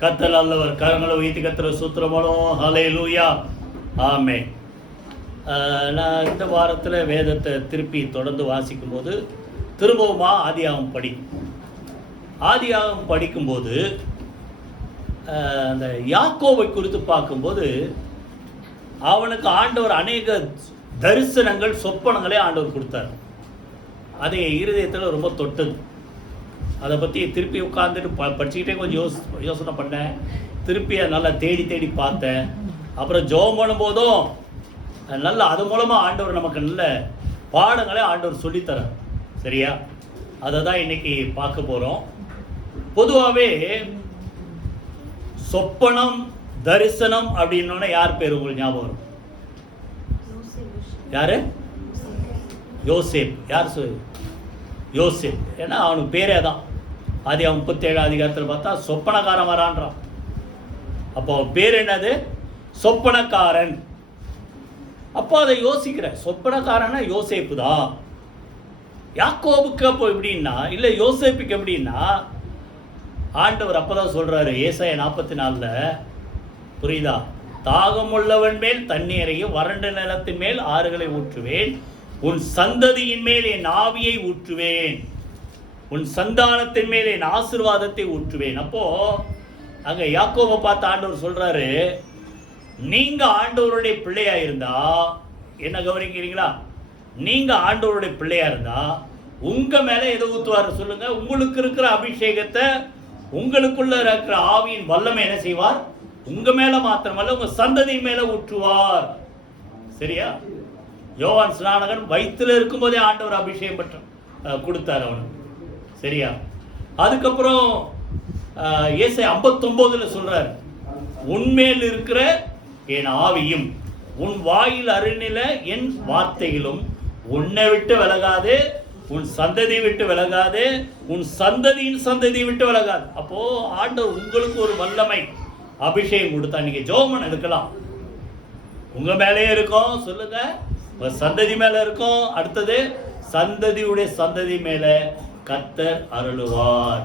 கர்த்தர் நல்லவர். கரங்களை வைத்து கர்த்தரை சூத்திரமானோம். ஹல்லேலூயா, ஆமென். நான் இந்த வாரத்தில் வேதத்தை திருப்பி தொடர்ந்து வாசிக்கும்போது திரும்பவுமா ஆதியாகமம் படிக்கும்போது அந்த யாக்கோபை குறித்து பார்க்கும்போது அவனுக்கு ஆண்டவர் அநேக தரிசனங்கள் சொப்பனங்களே ஆண்டவர் கொடுத்தார். அதை இருதயத்தில் ரொம்ப தொட்டது. அதை பற்றி திருப்பி உட்காந்துட்டு படிச்சுக்கிட்டே கொஞ்சம் யோசனை பண்ணேன். திருப்பி அதை நல்லா தேடி பார்த்தேன். அப்புறம் ஜெபம் பண்ணும்போதும் நல்லா அது மூலமாக ஆண்டவர் நமக்கு நல்ல பாடங்களே ஆண்டவர் சொல்லித்தரார். சரியா? அதை தான் இன்னைக்கு பார்க்க போகிறோம். பொதுவாகவே சொப்பனம் தரிசனம் அப்படின்னோடனே யார் பேர் உங்களுக்கு ஞாபகம் வரும்? யாரு? யோசேப். யார் யோசேப். ஏன்னா அவனுக்கு பேரே தான். அவன் 37 அதிகாரத்தில் பார்த்தா சொப்பனக்காரன் வரான்றான். அப்போ அவன் பேர் என்னது? சொப்பனக்காரன். அப்போ அதை யோசிக்கிற சொப்பனக்காரனா யோசேப்பு தான். யாக்கோபுக்கு அப்போ எப்படின்னா இல்லை யோசேப்புக்கு எப்படின்னா ஆண்டவர் அப்போதான் சொல்கிறாரு ஏசாயா 44 புரியுதா? தாகமுள்ளவன் மேல் தண்ணீரையும் வறண்ட நிலத்தின் மேல் ஆறுகளை ஊற்றுவேன், உன் சந்ததியின் மேல் என் ஆவியை ஊற்றுவேன், உன் சந்தானத்தின் மேல் என் ஆசீர்வாதத்தை ஊற்றுவேன். அப்போ அங்கே யாக்கோபை பார்த்து ஆண்டவர் சொல்றாரு, நீங்க ஆண்டவருடைய பிள்ளையா இருந்தா என்ன கவனிக்கிறீங்களா? நீங்க ஆண்டவருடைய பிள்ளையா இருந்தா உங்க மேல எதை ஊற்றுவார் சொல்லுங்க? உங்களுக்கு இருக்கிற அபிஷேகத்தை, உங்களுக்குள்ள இருக்கிற ஆவியின் வல்லமை என்ன செய்வார்? உங்க மேல மாத்திரமல்ல உங்க சந்ததி மேல ஊற்றுவார். சரியா? யோவான் ஸ்நானகன் வயிற்றுல இருக்கும்போதே ஆண்டவர் அபிஷேகம் பெற்ற கொடுத்தார் அவனுக்கு. சரியா? அதுக்கப்புறம் ஏசாயா 59 சொல்றார், உன்மேல் இருக்கிற என் ஆவியும் உன் வாயில் அருணில என் வார்த்தைகளும் உன்னை விட்டு விலகாது, உன் சந்ததியை விட்டு விலகாது, உன் சந்ததியின் சந்ததியை விட்டு விலகாது. அப்போ ஆண்டவர் உங்களுக்கு ஒரு வல்லமை அபிஷேகம் கொடுத்தா நீங்க ஜெபம் எடுக்கலாம். உங்க மேலே இருக்கும் சொல்லுங்க, சந்ததி மேல இருக்கும். அடுத்தது சந்ததியுடைய சந்ததி மேல கர்த்தர் அருளுவார்.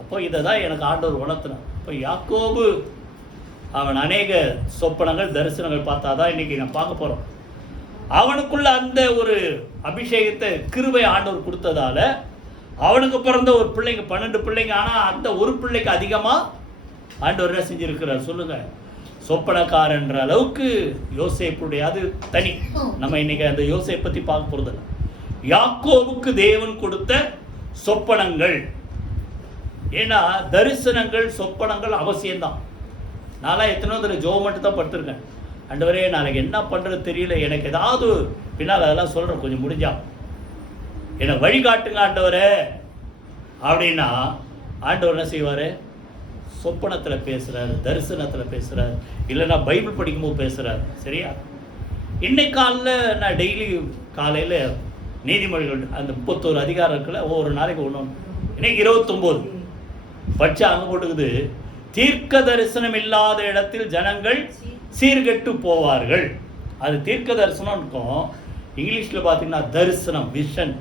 அப்போ இதை தான் எனக்கு ஆண்டவர் உணர்த்தினார். இப்போ யாக்கோபு அவன் அநேக சொப்பனங்கள் தரிசனங்கள் பார்த்தாதான் இன்னைக்கு நான் பார்க்க போறோம். அவனுக்குள்ள அந்த ஒரு அபிஷேகத்தை கிருபை ஆண்டவர் கொடுத்ததால அவனுக்கு பிறந்த ஒரு பிள்ளைங்க 12 பிள்ளைங்க. ஆனால் அந்த ஒரு பிள்ளைக்கு அதிகமாக ஆண்டவர் என்ன செஞ்சிருக்கிறார் சொல்லுங்க? சொப்பனக்காரன்ற அளவுக்கு யோசேப்புடைய அது தனி. நம்ம இன்னைக்கு அந்த யோசேப்பை பற்றி பார்க்க போகிறது. யாக்கோபுக்கு தேவன் கொடுத்த சொப்பனங்கள். ஏன்னா தரிசனங்கள் சொப்பனங்கள் அவசியம்தான். நான்லாம் எத்தனோ தடவை ஜெபம் மட்டும் தான் படுத்திருக்கேன். ஆண்டவரே நாளைக்கு என்ன பண்ணுறது தெரியல, எனக்கு ஏதாவது பின்னால் அதெல்லாம் சொல்கிறேன், கொஞ்சம் முடிஞ்சா என்னை வழிகாட்டுங்க ஆண்டவரே அப்படின்னா ஆண்டவர் என்ன செய்வார்? சொப்பனத்தில் பேசுகிறார், தரிசனத்தில் பேசுகிறார், இல்லைன்னா பைபிள் படிக்கும்போது பேசுகிறார். சரியா? இன்னைக்கு காலையில் நான் டெய்லி காலையில் நீதிமொழிகள் அந்த 31 அதிகாரம் இருக்குல்ல, ஒவ்வொரு நாளைக்கு ஒன்று. இன்னைக்கு 29 பட்சம் அங்கே போட்டுக்குது, தீர்க்க தரிசனம் இல்லாத இடத்தில் ஜனங்கள் சீர்கெட்டு போவார்கள். அது தீர்க்க தரிசனம் இருக்கும். இங்கிலீஷில் பார்த்தீங்கன்னா தரிசனம், விஷன்.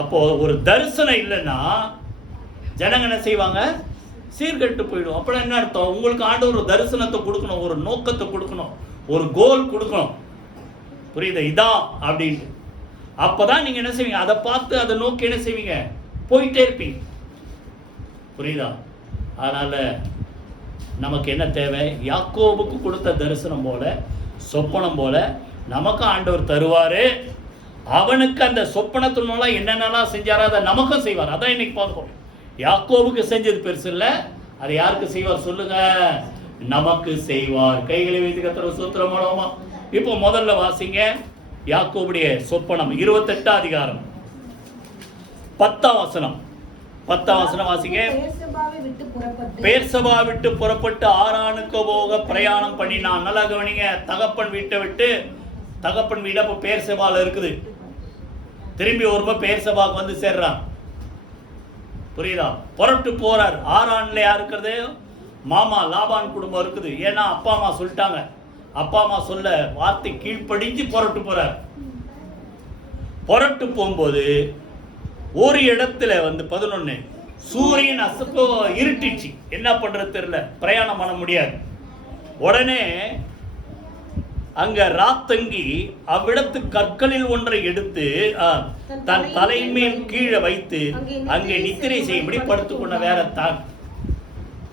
அப்போ ஒரு தரிசனம் இல்லைன்னா ஜனங்க என்ன செய்வாங்க? சீர்கெட்டு போயிடும். அப்புறம் என்ன அர்த்தம்? உங்களுக்கு ஆண்டவர் ஒரு தரிசனத்தை கொடுக்கணும், ஒரு நோக்கத்தை கொடுக்கணும், ஒரு கோல் கொடுக்கணும். புரியுதா? இதான் அப்படின்ட்டு. அப்போதான் நீங்கள் என்ன செய்வீங்க? அதை பார்த்து அதை நோக்கி என்ன செய்வீங்க? போயிட்டே இருப்பீங்க. புரியுதா? அதனால் நமக்கு என்ன தேவை? யாக்கோபுக்கு கொடுத்த தரிசனம் போல சொப்பனம் போல நமக்கு ஆண்டவர் தருவார். அவனுக்கு அந்த சொப்பனத்தின் மூலம் என்னென்னலாம் செஞ்சாரோ அதை நமக்கும் செய்வார். அதான் இன்னைக்கு பார்ப்போம். யாக்கோபுக்கு செஞ்சது பெருசு இல்லை, அதை யாருக்கு செய்வார் சொல்லுங்க? நமக்கு செய்வார். கைகளை வைத்து கர்த்தரை ஸ்தோத்திரம் பண்ணுவோமா? இப்போ முதல்ல வாசிங்க யாக்கோபுடைய சொப்பனம் 28 அதிகாரம் 10ஆம் வசனம். 10ஆம் வசனம் வாசிங்க. பேர்சபா விட்டு புறப்பட்டு ஆரானுக்கு போக பிரயாணம் பண்ணினான். நல்லா கவனிங்க. தகப்பன் வீட்டை விட்டு, தகப்பன் வீடு அப்போ பேர்சபால இருக்குது, திரும்பி ஒருமுறை பேர்சபாக்கு வந்து சேர்றான். புரியுதா? புறப்பட்டு போறார். ஆரான்ல யார் இருக்கிறது? மாமா லாபான் குடும்பம் இருக்குது. ஏன்னா அப்பா அம்மா சொல்லிட்டாங்க. அப்பா அம்மா சொல்ல வார்த்தை கீழ்ப்படிஞ்சு புறப்பட்டு போறார். புறப்பட்டு போகும்போது ஒரு இடத்துல வந்து 11 சூரியன் அசப்போ இருட்டிச்சு, என்ன பண்றது தெரியல, பிரயாணம் பண்ண முடியாது. உடனே அங்க ராத்தங்கி அவ்விடத்து கற்களில் ஒன்றை எடுத்து தன் தலைமேல் கீழே வைத்து அங்கே நித்திரை செய்யும்படி படுத்துக்கொண்ட. வேற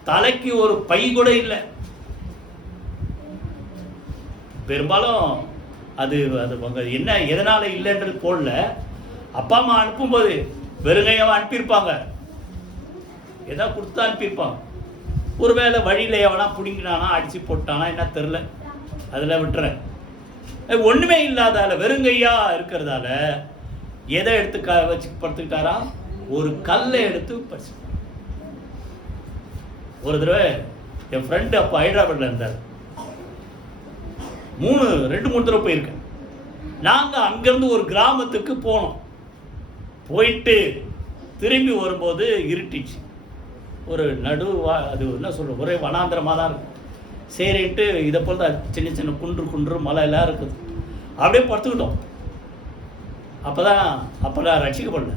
தலைக்கு ஒரு பை கூட இல்லை. பெரும்பாலும் அது என்ன எதனால இல்லைன்றது போடல. அப்பா அம்மா அனுப்பும்போது வெறுங்கையாவை அனுப்பியிருப்பாங்க, ஏதாவது கொடுத்தா அனுப்பியிருப்பாங்க. ஒருவேளை வழியில் எவனா பிடிங்கினானா அடிச்சு போட்டானா என்ன தெரில, அதில் விட்டுறேன். ஒன்றுமே இல்லாதால வெறுங்கையா இருக்கிறதால எதை எடுத்து வச்சு படுத்துக்கிட்டாரா, ஒரு கல்லை எடுத்து படிச்சு. ஒரு தடவை என் ஃப்ரெண்டு அப்போ ஹைதராபாத்தில் இருந்தார். 2-3 தடவை போயிருக்கேன். நாங்கள் அங்கேருந்து ஒரு கிராமத்துக்கு போனோம். போயிட்டு திரும்பி வரும்போது இருட்டிச்சு. ஒரு அது என்ன சொல்கிறோம், ஒரே வனாந்திரமாக தான் இருக்கும். சரின்ட்டு இதை போல் தான் சின்ன சின்ன குன்று மலை எல்லாம் இருக்குது. அப்படியே படுத்துக்கிட்டோம். அப்போதான் ரட்சிக்கப்படல,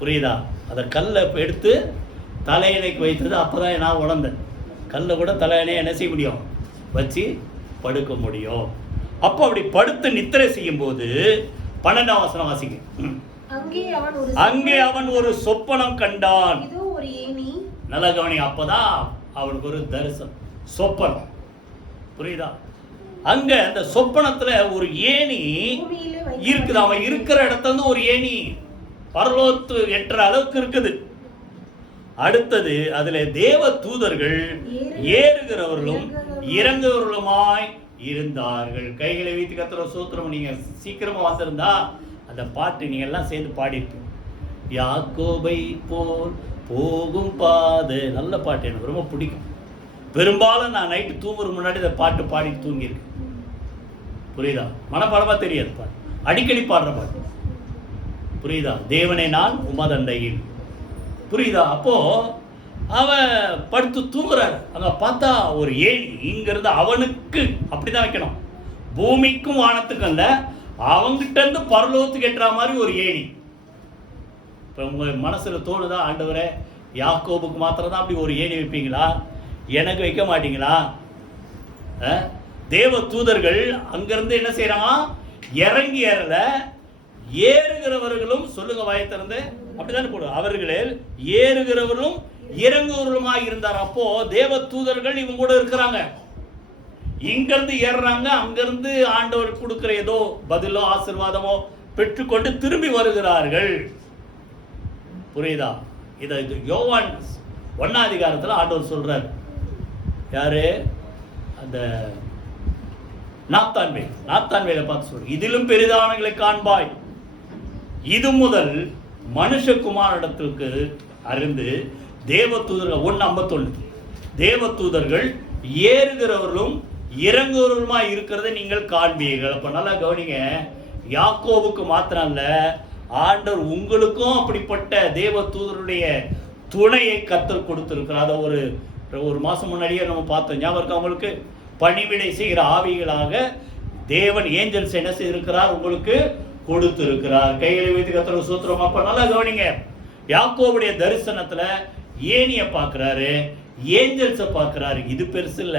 புரியுதா? அதை கல்லை எடுத்து தலையணைக்கு வைத்தது அப்போ தான் நான் உணர்ந்தேன். கல்லை கூட தலையணையை என்ன செய்ய முடியும், வச்சு படுக்க முடியும். அப்போ அப்படி படுத்து நித்திரை செய்யும் போது 12ஆம் வசனம் வாசிங்க. அங்கே அவன் ஒரு சொப்பனம் கண்டான். நல்லா கவனி. அப்பதான் அவனுக்கு ஒரு தரிசனம், சொப்பனம், புரியுதா? அங்க அந்த சொப்பனத்துல ஒரு ஏணி இருக்குது. அவன் இருக்கிற இடத்துல ஒரு ஏணி பரலோகத்து எட்டுற அளவுக்கு இருக்குது. அடுத்தது அதுல தேவ தூதர்கள் ஏறுகிறவர்களும் இறங்குகிறவர்களுமாய் இருந்தார்கள். கைகளை வைத்து கர்த்தரை ஸ்தோத்திரம். நீங்க சீக்கிரமா வந்திருந்தா அந்த பாட்டு நீங்க எல்லாம் சேர்ந்து பாடிருப்பீங்க. யாக்கோபை போல் போகும் பாதை, நல்ல பாட்டு, எனக்கு ரொம்ப பிடிக்கும். பெரும்பாலும் நான் நைட்டு தூங்குறதுக்கு முன்னாடி இந்த பாட்டு பாடி தூங்கியிருக்கேன், புரியுதா? மனப்பாடமா தெரியாது பாட்டு, அடிக்கடி பாடுற பாட்டு, புரியுதா? தேவனை நான் உமதண்டையில், புரியுதா? அப்போ அவன் படுத்து தூங்குறாரு. அங்க பார்த்தா ஒரு ஏணி இங்கிருந்து அவனுக்கு அப்படிதான் வைக்கணும், பூமிக்கும் வானத்துக்கும் அல்ல, அவங்கிட்ட இருந்து பரலோகத்துக்கு எட்டுற மாதிரி ஒரு ஏணி. இப்போ உங்க மனசுல தோணுதா, ஆண்டவரே யாக்கோபுக்கு மாத்திரம் தான் அப்படி ஒரு ஏணி வைப்பீங்களா, எனக்கு வைக்க மாட்டீங்களா? தேவ தூதர்கள் அங்கிருந்து என்ன செய்யறாங்க, இறங்கி ஏறல, ஏறுகிறவர்களும், சொல்லுங்க வாயை திறந்து, அப்படித்தானே போடுவோம், அவர்களில் ஏறுகிறவர்களும் இறங்குகிறவர்களுமாய் இருந்தார். அப்போ தேவ தூதர்கள் இவங்க கூட இருக்கிறாங்க. இங்கிருந்து ஏறுறாங்க, அங்கிருந்து ஆண்டவர் கொடுக்கிற ஏதோ பதிலோ ஆசீர்வாதமோ பெற்றுக்கொண்டு திரும்பி வருகிறார்கள், புரியுதா? இது யோவான் 1ஆம் அதிகாரத்தில் ஆண்டவர் சொல்றார். யாரு? அந்த நாத்தான்வேலை பார்த்து சொல்ற, இதிலும் பெரிதானங்களை காண்பாய், இது முதல் மனுஷகுமாரிடத்திற்கு அறிந்து தேவ தூதர்கள் 1:51 தேவ தூதர்கள் ஏறுகிறவர்களும் இறங்குகிறவருமாய் இருக்கிறத நீங்கள் காண்பீர்கள். அப்ப நல்லா கவனிங்க, யாக்கோபுக்கு மாத்திரம் இல்ல, ஆண்டவர் உங்களுக்கும் அப்படிப்பட்ட தேவ தூதருடைய துணையை கர்த்தர் கொடுத்திருக்கிறார். அதை ஒரு மாசம் முன்னாடியே நம்ம பார்த்தோம், ஞாபகம் இருக்கா உங்களுக்கு? பணிவிடை செய்கிற ஆவிகளாக தேவன் ஏஞ்சல்ஸ் என்ன செய்திருக்கிறார், உங்களுக்கு கொடுத்திருக்கிறார். கைகளை வைத்து கர்த்தர் ஸ்தோத்திரம். அப்ப நல்லா கவனிங்க, யாக்கோபுடைய தரிசனத்துல ஏனிய பார்க்கிறாரு, ஏஞ்சல்ஸை பார்க்கிறாரு. இது பெருசு இல்ல,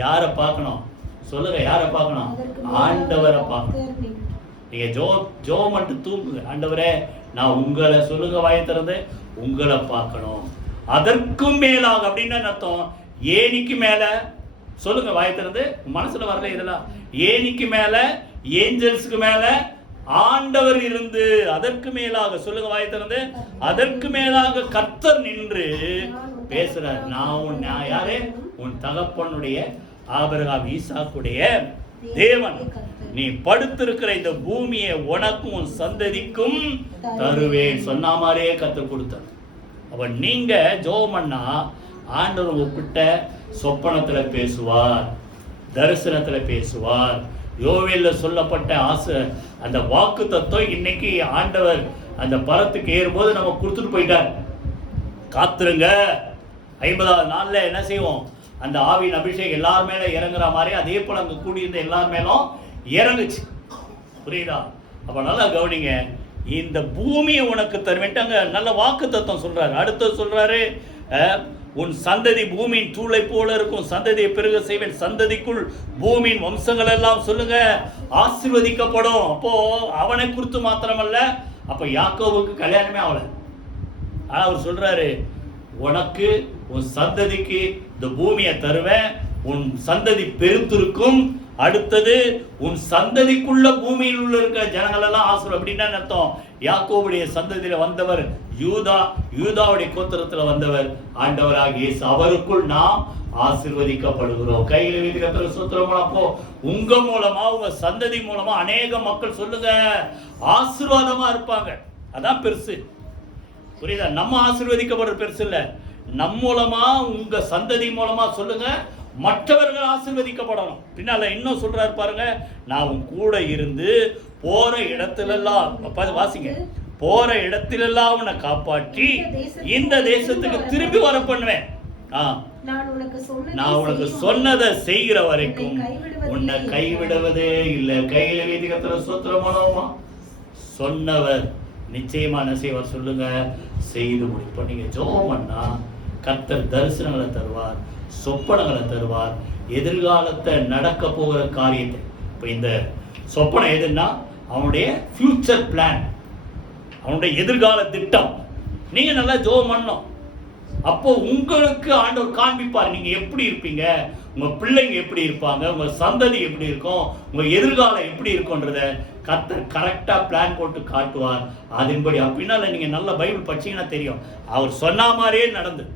யாரை பார்க்கணும் சொல்லுங்க, யாரை பார்க்கணும்? ஆண்டவரை பார்க்கணும். நீங்க ஜோ மட்டும் தூங்குங்க, ஆண்டவரே நான் உங்களை, சொல்லுங்க வாயை திறந்து, உங்களை பார்க்கணும். அதற்கும் மேலாக அப்படின்னு அர்த்தம், ஏனிக்கு மேல, சொல்லுங்க வாயை திறந்து, மனசுல வரல இதெல்லாம், ஏனிக்கு மேல, ஏஞ்சல்ஸ்க்கு மேல ஆண்டவர் இருந்து, அதற்கு மேலாக, சொல்லுங்க வாயை திறந்து, அதற்கு மேலாக கர்த்தர் நின்று பேசுறார். நான் யாரு? உன் தகப்பனுடைய ஆபிரகாம் ஈசாக்குடைய தேவன். நீ படுத்திருக்கிற இந்த பூமியை உனக்கும் உன் சந்ததிக்கும் தருவேன் சொன்ன மாதிரியே கர்த்தர் கொடுத்தார். அப்ப நீங்க ஜோமன்னா ஆண்டவர் உங்ககிட்ட சொப்பனத்துல பேசுவார், தரிசனத்துல பேசுவார். யோவேல்ல சொல்லப்பட்ட அந்த வாக்கு தத்துவம் இன்னைக்கு ஆண்டவர் அந்த பரத்துக்கு ஏறும்போது நம்ம கொடுத்துட்டு போயிட்டார். காத்துருங்க, 50வது நாள்ல என்ன செய்வோம், அந்த ஆவியின் அபிஷேகம் எல்லார் மேல இறங்குற மாதிரி அதே போல அங்க கூடியிருந்த எல்லார் மேலும் இறங்குச்சு, புரியுதா? அப்ப நல்லா கவனிங்க, இந்த பூமியை உனக்கு தருவேன்ட்டாங்க. நல்ல வாக்கு தத்துவம் சொல்றாரு. அடுத்து சொல்றாரு, உன் சந்ததி பூமியின் தூளை போல இருக்கும், சந்ததியை பெருக செய்வேன், சந்ததிக்குள் பூமியின் வம்சங்கள் எல்லாம் சொல்லுங்க ஆசீர்வதிக்கப்படும். அப்போ அவனை குறித்து மாத்திரமல்ல, அப்ப யாக்கோபுக்கு கல்யாணமே ஆகல. ஆனா அவர் சொல்றாரு, உனக்கு உன் சந்ததிக்கு இந்த பூமியை தருவேன், உன் சந்ததி பெருத்திருக்கும், அடுத்தது உன் சந்ததிக்குள்ள பூமியில் உள்ள இருக்கிற ஜனங்கள் எல்லாம் ஆசீர்வாதம். அப்படின்னா அர்த்தம், யாக்கோபுடைய சந்ததியில வந்தவர் யூதா, யூதாவுடைய கோத்திரத்தில் வந்தவர் ஆண்டவராகிய இயேசு, அவருக்குள் நாம் ஆசீர்வதிக்கப்படுகிறோம். கையில வீட்டு கர்த்தருக்கு ஸ்தோத்திரம். அப்போ உங்க மூலமா உங்க சந்ததி மூலமா அநேக மக்கள் சொல்லுங்க ஆசீர்வாதமா இருப்பாங்க. அதான் பெருசு, புரியுதா? நம்ம ஆசீர்வதிக்கப்படுற பெருசு இல்ல, நம் மூலமா உங்க சந்ததி மூலமா சொல்லுங்க மற்றவர்கள் ஆசீர்வதிக்கப்படணும். பின்னால இன்னும் சொல்றாரு பாருங்க, நான் உன் கூட இருந்து போற இடத்திலெல்லாம், வாசிங்க, போற இடத்திலெல்லாம் உன்னை காப்பாற்றி இந்த தேசத்துக்கு திரும்பி வர பண்ணுவேன். நான் உனக்கு சொன்னதை செய்கிற வரைக்கும் உன்னை கைவிடுவதே இல்லை. கையில வீதி கர்த்தருக்கு ஸ்தோத்திரம். சொன்னவர் நிச்சயமா என்ன செய்வார் சொல்லுங்க, செய்து முடிப்போம். நீங்க ஜெபம் பண்ணா கர்த்தர் தரிசனங்களை தருவார், சொப்பனங்களை தருவார், எதிர்காலத்தை நடக்க போகிற காரியத்தை. இப்போ இந்த சொப்பனம் எதுன்னா அவனுடைய ஃபியூச்சர் பிளான், அவனுடைய எதிர்கால திட்டம். நீங்க நல்லா ஜெபம் பண்ணணும். அப்போ உங்களுக்கு ஆண்டவர் காண்பிப்பார் நீங்க எப்படி இருப்பீங்க, உங்க பிள்ளைங்க எப்படி இருப்பாங்க, உங்க சந்ததி எப்படி இருக்கும், உங்க எதிர்காலம் எப்படி இருக்கும்ன்றத கர்த்தர் கரெக்டா பிளான் போட்டு காட்டுவார். அதன்படி அப்படின்னால நீங்க நல்ல பைபிள் படிச்சீங்கன்னா தெரியும், அவர் சொன்ன மாதிரியே நடந்து,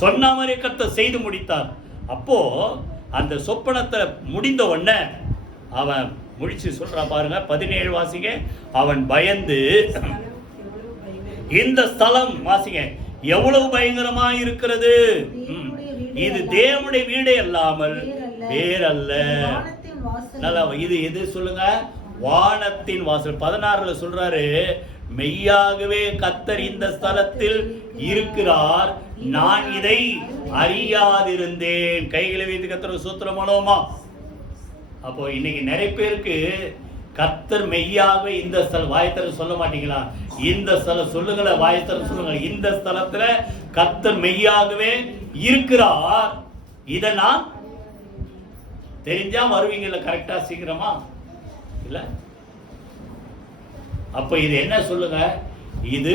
சொன்ன மாதிரியே கர்த்தர் செய்து முடித்தார். அப்போ அந்த சொப்பனத்தை முடிந்த உடனே அவன் முடிச்சு சொல்றா பாருங்க, 17 வாசிங்க. அவன் பயந்து, இந்த ஸ்தலம் வாசிங்க எவ்வளவு பயங்கரமா இருக்கிறது, இது தேவனுடைய வீடே அல்லாமல் வேறல்ல. நல்லா, இது எது சொல்லுங்க, வானத்தின் வாசல். 16 சொல்றாரு, மெய்யாகவே கர்த்தர் இந்த ஸ்தலத்தில் இருக்கிறார், நான் இதை அறியாதிருந்தேன். கைகளை வைத்து கர்த்தருக்கு ஸ்தோத்திரம் பண்ணுவோமா? அப்போ இன்னைக்கு நிறைய பேருக்கு கர்த்தர் மெய்யாகவே இந்த ஸ்தலம், வாயத்தர சொல்ல மாட்டீங்களா? இந்த ஸ்தலம் சொல்லுங்கள, வாயத்தர சொல்லுங்க. இந்த ஸ்தலத்துல கர்த்தர் மெய்யாகவே இருக்கிறார், இதை நான் தெரிஞ்சா வருவீங்கல்ல கரெக்டா சீக்கிரமா இல்ல? அப்ப இது என்ன சொல்லுங்க, இது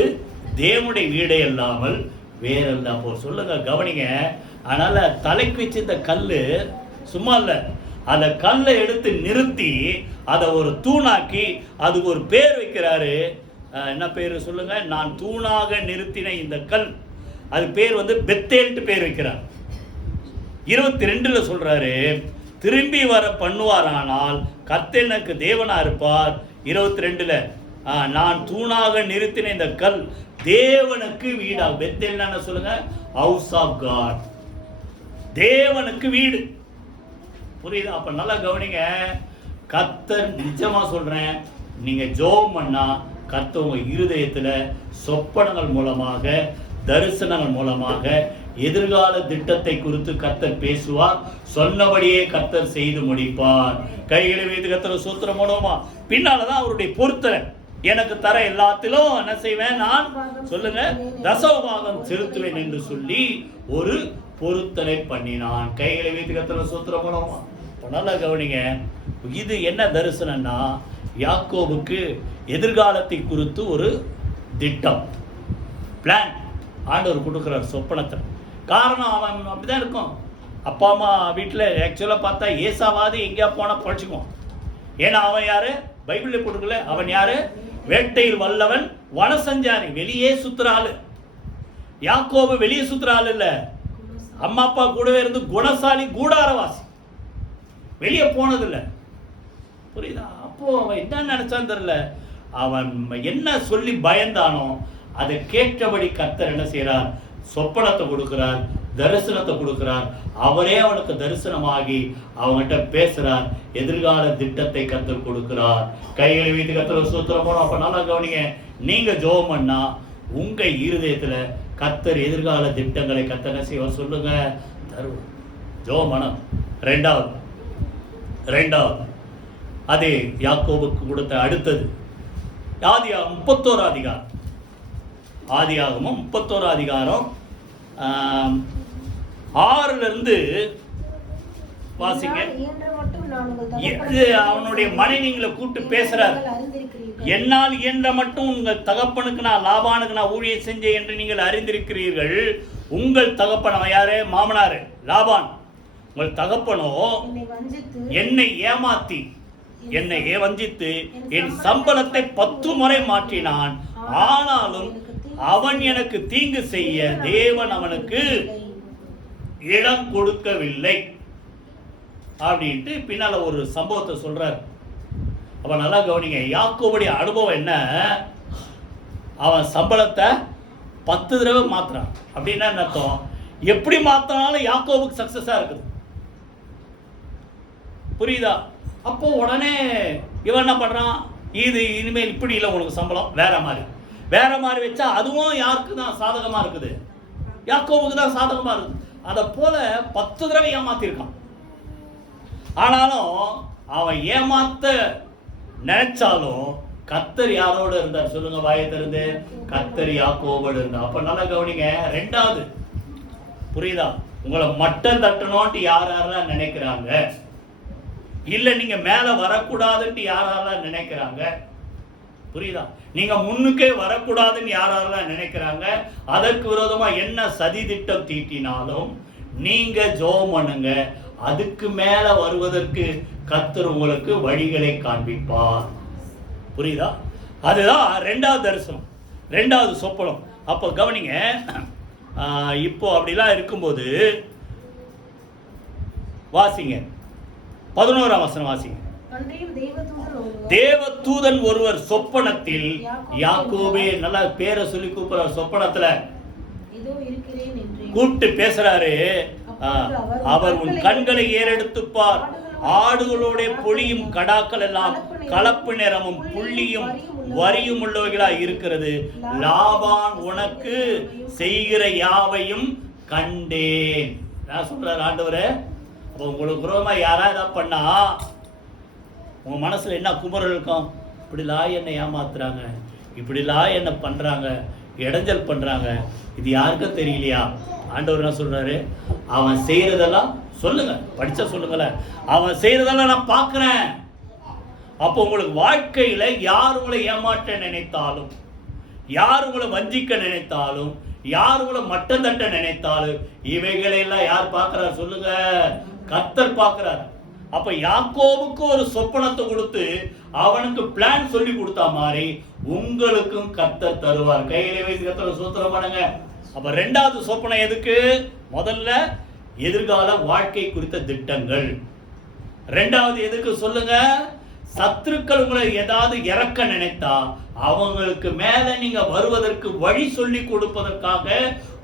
தேவனுடைய வீடே இல்லாமல் வேறல்ல. அப்போ சொல்லுங்க, கவனிங்க. அதனால தலைக்கு வச்சு இந்த கல்லு சும்மா இல்ல, அந்த கல்லை எடுத்து நிறுத்தி அதை ஒரு தூணாக்கி அதுக்கு ஒரு பேர் வைக்கிறாரு. என்ன பேர் சொல்லுங்க? நான் தூணாக நிறுத்தின இந்த கல், அது பேர் வந்து பெத்தேல்ட்டு பேர் வைக்கிறார். 22 சொல்றாரு, திரும்பி வர பண்ணுவாரானால் கர்த்தர் எனக்கு தேவனா இருப்பார். 22 நான் தூணாக நிறுத்தின இந்த கல் தேவனுக்கு வீடா. பெத்தேல் என்ன சொல்லுங்க? ஹவுஸ் ஆஃப் காட், தேவனுக்கு வீடு. புரியுதா? அப்ப நல்லா கவனிங்க. கர்த்தர் நிஜமா சொல்றேன், நீங்க ஜெபம் பண்ணா கர்த்தர் உங்க இருதயத்துல சொப்பனங்கள் மூலமாக, தரிசனங்கள் மூலமாக எதிர்கால திட்டத்தை குறித்து கர்த்தர் பேசுவார். சொன்னபடியே கர்த்தர் செய்து முடிப்பார். கைகளை வைத்து கர்த்தர் ஸ்தோத்திரம் பண்ணுவோமா? பின்னாலதான் அவருடைய பொறுத்தலை. எனக்கு தர எல்லாத்திலும் என்ன செய்வேன் நான் சொல்லுங்க, தசமபாகம் செலுத்துவேன் என்று சொல்லி ஒரு பொருத்தனை பண்ணினான். கைகளை வைத்து கர்த்தர் ஸ்தோத்திரம் பண்ணுவோமா? நல்லா கவனிங்க. இது என்ன தரிசனம்னா, யாக்கோபுக்கு எதிர்காலத்தை குறித்து ஒரு திட்டம், பிளான் ஆண்டவர் கொடுக்குறார் சொப்பனத்தில். காரணம் அவன் அப்படிதான் இருக்கும். அப்பா அம்மா வீட்டில் ஆக்சுவலாக பார்த்தா ஏசாவாது எங்கேயா போனால் பழச்சிக்குவான். ஏன்னா அவன் யாரு? பைபிளில் கொடுக்கல. அவன் யாரு? வேட்டையில் வல்லவன், வனசஞ்சாரி, வெளியே சுத்துற ஆளு. யாக்கோபு வெளியே சுத்துற ஆள் இல்ல, அம்மா அப்பா கூடவே இருந்து குணசாலி, கூடாரவாசி, வெளியே போனதில்ல. புரியுதா? அப்போ அவன் என்ன நினைச்சான்னு தெரியல. அவன் என்ன சொல்லி பயந்தானோ அதை கேட்டபடி கர்த்தர் என்ன செய்யறார்? சொப்பனத்தை கொடுக்கிறார், தரிசனத்தை கொடுக்கிறார். அவரே அவனுக்கு தரிசனமாகி அவங்ககிட்ட பேசுறார், எதிர்கால திட்டத்தை கர்த்தர் கொடுக்கிறார். கைகளை வீட்டு கர்த்தர் ஸ்தோத்திரம் போனோம். அப்ப நல்லா கவனிங்க. நீங்க ஜெபம் பண்ணா உங்க இருதயத்துல கர்த்தர் எதிர்கால திட்டங்களை கர்த்தர் என்ன செய்வார் சொல்லுங்க, தருவார். ஜெபம் பண்ண. ரெண்டாவது அதே யாக்கோபுக்கு கொடுத்த அடுத்தது ஆதியாகமம் 31 அதிகாரம். ஆதியாகமம் 31 அதிகாரம் 6 வாசிங்க. அவனுடைய மனைவிங்களை கூப்பிட்டு பேசுறார். என்னால் இயன்ற மட்டும் உங்கள் தகப்பனுக்கு நான் லாபானுக்கு நான் ஊழியம் செஞ்சேன் என்று நீங்கள் அறிந்திருக்கிறீர்கள். உங்கள் தகப்பன் யாரு? மாமனாரு லாபான். உங்கள் தகப்பனோ என்னை ஏமாத்தி என்னை வஞ்சித்து என் சம்பளத்தை 10 முறை மாற்றினான். ஆனாலும் அவன் எனக்கு தீங்கு செய்ய தேவன் அவனுக்கு இடம் கொடுக்கவில்லை அப்படின்ட்டு பின்னால ஒரு சம்பவத்தை சொல்றார். அப்ப நல்லா கவனிங்க. யாக்கோபுடைய அனுபவம் என்ன? அவன் சம்பளத்தை 10 தடவை மாத்துறான். அப்படின்னா என்ன அர்த்தம்? எப்படி மாத்தினாலும் யாக்கோபுக்கு சக்சஸா இருக்குது. புரியுதா? அப்போ உடனே இவன் என்ன பண்றான்? இது இனிமேல் இப்படி இல்லை, உனக்கு சம்பளம் வேற மாதிரி வச்சா அதுவும் யாருக்கு தான் சாதகமா இருக்குது? யாக்கோபுக்கு தான் சாதகமா இருக்குது. அதை போல 10 தடவை ஏமாத்திருக்கான். ஆனாலும் அவன் ஏமாத்த நினைச்சாலும் கர்த்தர் யாரோடு இருந்தார்? சொல்லுங்க வாயை திறந்து. கர்த்தர் யாக்கோபோடு இருந்தார். அப்ப நல்லா கவனிங்க. 2வது புரியுதா? உங்களை மட்டம் தட்டணும்ட்டு யாரெல்லாம் நினைக்கிறாங்க, இல்ல நீங்க மேல வரக்கூடாதுன்னு யாரெல்லாம் நினைக்கிறாங்க, புரியுதா? நீங்க முன்னுக்கே வரக்கூடாதுன்னு யாரெல்லாம் நினைக்கிறாங்க, அதற்கு விரோதமா என்ன சதி திட்டம் தீட்டினாலும் நீங்க ஜெபம் பண்ணுங்க. அதுக்கு மேல வருவதற்கு கர்த்தர் உங்களுக்கு வழிகளை காண்பிப்பார். புரியுதா? அதுதான் 2வது தரிசனம், 2வது சொப்பனம். அப்போ கவனிங்க. இப்போ அப்படிலாம் இருக்கும்போது வாசிங்க 11ஆம் வசனம் வாசிங்க. தேவதூதன் ஒருவர் சொப்பனத்தில் யாக்கோபே, நல்லா பேரை சொல்லி கூப்பிடுறார். சொப்பனத்துல கூப்பிட்டு பேசுறாரு. அவர் உன் கண்களை ஏறெடுத்துப்பார். ஆடுகளோட பொழியும் கடாக்கள் எல்லாம் கலப்பு நிறமும் புள்ளியும் வரியும் உள்ளவைகளா இருக்கிறது. லாபான் உனக்கு செய்கிற யாவையும் கண்டேன். நான் சொல்றாரு ஆண்டவரே. அப்போ உங்களுக்கு விரோதமா யாராவது பண்ணா உங்க மனசுல என்ன குமரல் இருக்கும்? இப்படிலாம் என்னை ஏமாத்துறாங்க, இப்படிலாம் என்ன பண்றாங்க, இடைஞ்சல் பண்றாங்க, இது யாருக்கும் தெரியலையா? ஆண்டவர் என்ன சொல்றாரு? அவன் செய்யறதெல்லாம் சொல்லுங்க, படிச்சா சொல்லுங்களேன். அவன் செய்யறதெல்லாம் நான் பார்க்கிறேன். அப்போ உங்களுக்கு வாழ்க்கையில யார் உங்களை ஏமாற்ற நினைத்தாலும், யார் உங்களை வஞ்சிக்க நினைத்தாலும், யார் உங்களை மட்டம் தட்ட நினைத்தாலும் இவைகளெல்லாம் யார் பார்க்கிறார்? சொல்லுங்க, கர்த்தர் பார்க்கிறார். அப்ப யாக்கோபுக்கு ஒரு சொப்பனத்தை கொடுத்து அவனுக்கு பிளான் சொல்லி கொடுத்தா மாதிரி உங்களுக்கும் கர்த்தர் தருவார். கையிலே வைத்து கர்த்தரை ஸ்தோத்திரம் பண்ணுங்க. அப்ப 2வது சொப்பனம் எதுக்கு? முதல்ல எதிர்கால வாழ்க்கை குறித்த திட்டங்கள். 2வது எதுக்கு சொல்லுங்க? சத்துருக்கள் உங்களை ஏதாவது இறக்க நினைத்தா அவங்களுக்கு மேல நீங்க வருவதற்கு வழி சொல்லி கொடுப்பதற்காக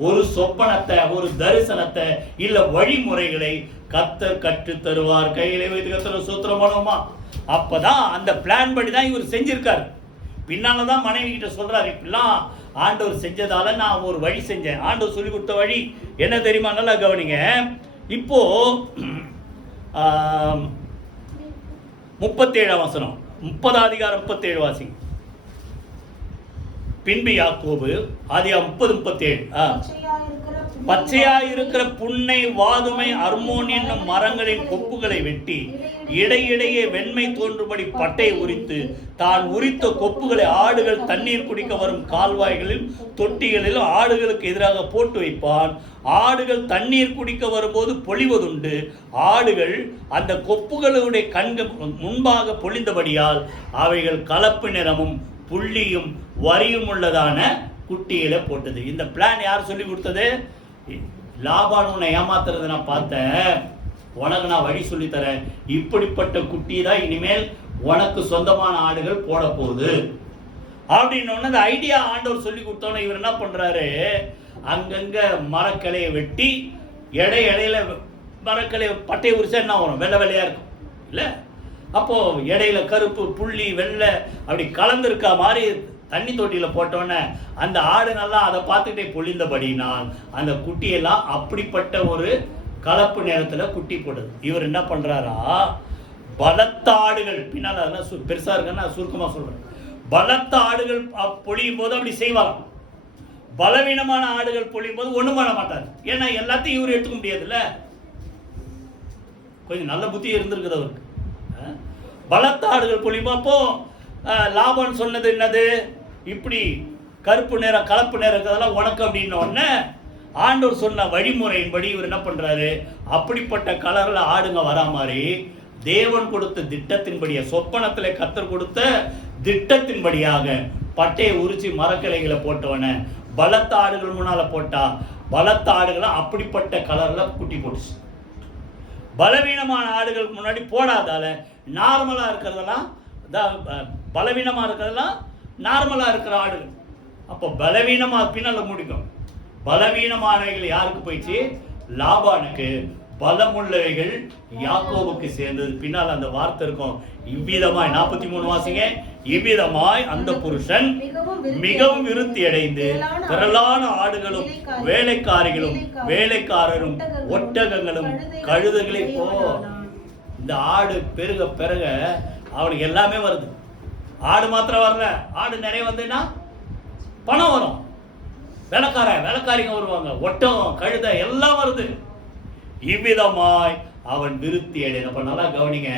ஒரு சொப்பனத்தை, ஒரு தரிசனத்தை, இல்ல வழிமுறைகளை கர்த்தர் கற்று தருவார். கையிலே வைத்து கர்த்தரை ஸ்தோத்திரம் பண்ணுவோமா? அப்பதான் அந்த பிளான் படி தான் இவர் செஞ்சிருக்காரு. பின்னாலதான் மனைவி கிட்ட சொல்றாரு, இப்படிலாம் ஆண்டவர் செஞ்சதால நான் ஒரு வழி செஞ்சேன். ஆண்டவர் சொல்லி கொடுத்த வழி என்ன தெரியுமா? நல்லா கவனிங்க. இப்போ 37ஆம் வசனம், 30 அதிகாரம் 37 வாசிங்க. பின்பு யாக்கோபு, ஆதியாகமம் 30:37, பச்சையாயிருக்கிற புன்னை, வாதுமை, அர்மோன் என்னும் மரங்களின் கொப்புகளை வெட்டி இடையிடையே வெண்மை தோன்றும்படி பட்டை உரித்து தான் உரித்த கொப்புகளை ஆடுகள் தண்ணீர் குடிக்க வரும் கால்வாய்களில் தொட்டிகளிலும் ஆடுகளுக்கு எதிராக போட்டு வைப்பான். ஆடுகள் தண்ணீர் குடிக்க வரும்போது பொழிவதுண்டு. ஆடுகள் அந்த கொப்புகளுடைய கண்கள் முன்பாக பொழிந்தபடியால் அவைகள் கலப்பு நிறமும் புள்ளியும் வரியும் உள்ளதான குட்டிகளை போட்டது. இந்த பிளான் யார் சொல்லி கொடுத்தது? லாபான் உன்னை ஏமாத்துறதை நான் பார்த்தேன், உனக்கு நான் வழி சொல்லி தரேன். இப்படிப்பட்ட குட்டி தான் இனிமேல் உனக்கு சொந்தமான ஆடுகள் போட போகுது அப்படின்னு அந்த ஐடியா ஆண்டவர் சொல்லி கொடுத்தோன்னு இவர் என்ன பண்றாரு? அங்கங்க மரக்கிளையை வெட்டி இடையில மரக்கிளைய பட்டையை உரிச்சா என்ன வரும்? வெள்ளை வெள்ளையா இருக்கும் இல்ல? அப்போ இடையில கருப்பு புள்ளி வெள்ளை அப்படி கலந்துருக்கா மாதிரி தண்ணி தொட்டியில் போட்டோன்னே அந்த ஆடுங்கள்லாம் அதை பார்த்துக்கிட்டே பொழிந்தபடினால் அந்த குட்டியெல்லாம் அப்படிப்பட்ட ஒரு கலப்பு நேரத்தில் குட்டி போடுது. இவர் என்ன பண்ணுறாரா? பலத்த ஆடுகள் பின்னால், அதெல்லாம் பெருசாக இருக்குன்னு நான் சுருக்கமாக சொல்கிறேன். பலத்த ஆடுகள் பொழியும் போது அப்படி செய்வாராம். பலவீனமான ஆடுகள் பொழியும் போது ஒண்ணும் பண்ண மாட்டார். ஏன்னா எல்லாத்தையும் இவர் எடுத்துக்க முடியாதுல்ல. கொஞ்சம் நல்ல புத்தி இருந்திருக்குது அவருக்கு. பலத்த ஆடுகள் பொழியும் அப்போ லாபான் சொன்னது என்னது, இப்படி கருப்பு நேரம் கலப்பு நேரம் இருக்கிறதெல்லாம் உனக்கு அப்படின்ன உடனே ஆண்டவர் சொன்ன வழிமுறையின்படி இவர் என்ன பண்றாரு, அப்படிப்பட்ட கலர்ல ஆடுங்க வரா மாதிரி தேவன் கொடுத்த திட்டத்தின்படியா, சொப்பனத்திலே கர்த்தர் கொடுத்த திட்டத்தின்படியாக பட்டையை உரிச்சு மரக்கிளைகளை போட்டவன பலத்த ஆடுகள் முன்னால போட்டா பலத்த ஆடுகளை அப்படிப்பட்ட கலர்ல குட்டி போட்டுச்சு. பலவீனமான ஆடுகளுக்கு முன்னாடி போடாதால நார்மலா இருக்கிறதெல்லாம், பலவீனமா இருக்கிறதெல்லாம் நார்மலா இருக்கிற ஆடுகள். அப்போ பலவீனமா பின்னால முடிக்கும். பலவீனமானவைகள் யாருக்கு போயிடுச்சு, லாபானுக்கு. பலமுள்ளவைகள் யாக்கோபுக்கு சேர்ந்தது. பின்னால் அந்த வார்த்தை இருக்கும், இவ்விதமாய் 43 வாசிங்க, இவ்விதமாய் அந்த புருஷன் மிகவும் விருத்தி அடைந்து திரளான ஆடுகளும் வேலைக்காரிகளும் வேலைக்காரரும் ஒட்டகங்களும் கழுதைகளை போ. இந்த ஆடு பெருக பெருக அவனுக்கு எல்லாமே வருது. ஆடு மாத்திரம் வரல, ஆடு நிறைய வந்ததுன்னா பணம் வரும், வேலைக்காரிங்க வருவாங்க, ஒட்டகம் கழுதை எல்லாம் வருது. இவ்விதமாய் அவன் விருத்தி அடைந்த. அப்ப நல்லா கவனிங்க,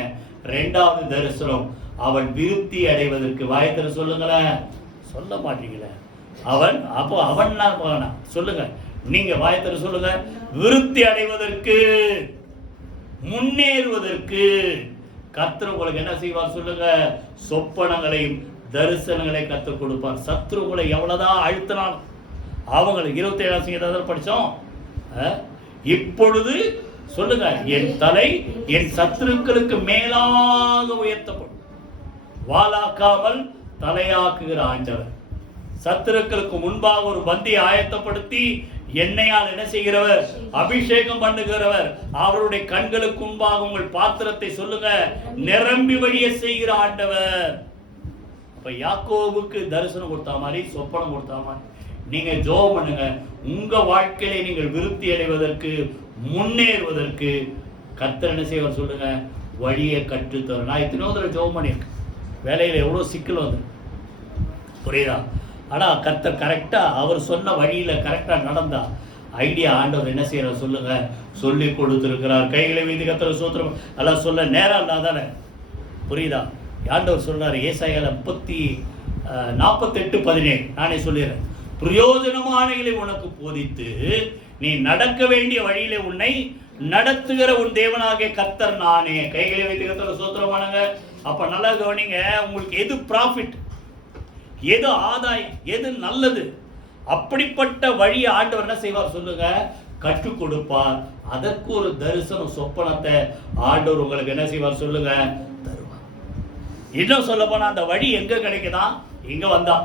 2வது தரிசனம். அவன் விருத்தி அடைவதற்கு வாயத்திர சொல்லுங்களேன், சொல்ல மாட்டீங்களே. அவன் அப்போ அவன் சொல்லுங்க, நீங்க வாயத்திர சொல்லுங்க. விருத்தி அடைவதற்கு, முன்னேறுவதற்கு கர்த்தர் உங்களுக்கு என்ன செய்வார் சொல்லுங்க, சொப்பனங்களையும் தரிசனங்களை கற்றுக் கொடுப்பார். சத்ருகளை எவ்வளவுதான் அழுத்தினாலும் அவங்களுக்கு 27 சங்கீதம் படிச்சோம். இப்பொழுது சொல்லுங்க, என் தலை என் சத்துருக்களுக்கு மேலாக உயர்த்தப்படும். வாளாக்காமல் தலையாக்குகிற ஆண்டவர். சத்துருக்களுக்கு முன்பாக ஒரு பந்தியை ஆயத்தப்படுத்தி எண்ணெயால் என்ன செய்கிறவர், அபிஷேகம் பண்ணுகிறவர். அவருடைய கண்களுக்கு முன்பாக உங்கள் பாத்திரத்தை சொல்லுங்க நிரம்பி வழிய செய்கிற ஆண்டவர். அப்ப யாக்கோபுக்கு தரிசனம் கொடுத்தா மாதிரி, சொப்பனம் கொடுத்தா மாதிரி நீங்க ஜெபம் பண்ணுங்க. உங்க வாழ்க்கையில நீங்கள் விருத்தி அடைவதற்கு, முன்னேறுவதற்கு கர்த்தர் என்ன செய்வார் சொல்லுங்க, வழியை கற்றுத்தர. நான் எத்தனையோ தடவை ஜெபம் பண்ணியிருக்கேன், வேலையில எவ்வளவு சிக்கல் வந்து, புரியுதா? ஆனா கர்த்தர் கரெக்டா அவர் சொன்ன வழியில கரெக்டா நடந்தா ஐடியா ஆண்டவர் என்ன செய்யறார் சொல்லுங்க, சொல்லி கொடுத்திருக்கிறார். கைகளை வீதி கர்த்தர் சூத்திரம் எல்லாம் சொல்ல நேரம் இல்லாதானே, புரியுதா? ஆண்டவர் சொல்றாரு ஏசாயால 48:17, நானே சொல்லிடுறேன். பிரயோஜனமானங்களை உனக்கு போதித்து நீ நடக்க வேண்டிய வழியிலே உன்னை நடத்துகிற உன் தேவனாகிய கர்த்தர் நானே. கைகளை வைத்து கர்த்தர் சோத்திரமானங்க. அப்ப நல்லா கவனிங்க, உங்களுக்கு எது ப்ராஃபிட், எது ஆதாயம், எது நல்லது, அப்படிப்பட்ட வழியை ஆண்டவர் என்ன செய்வார் சொல்லுங்க, கற்றுக் கொடுப்பார். அதற்கு ஒரு தரிசனம் சொப்பனத்தை ஆண்டவர் உங்களுக்கு என்ன செய்வார் சொல்லுங்க, தருவார். இன்னும் சொல்ல போனா அந்த வழி எங்க கிடைக்குதா, இங்க வந்தா.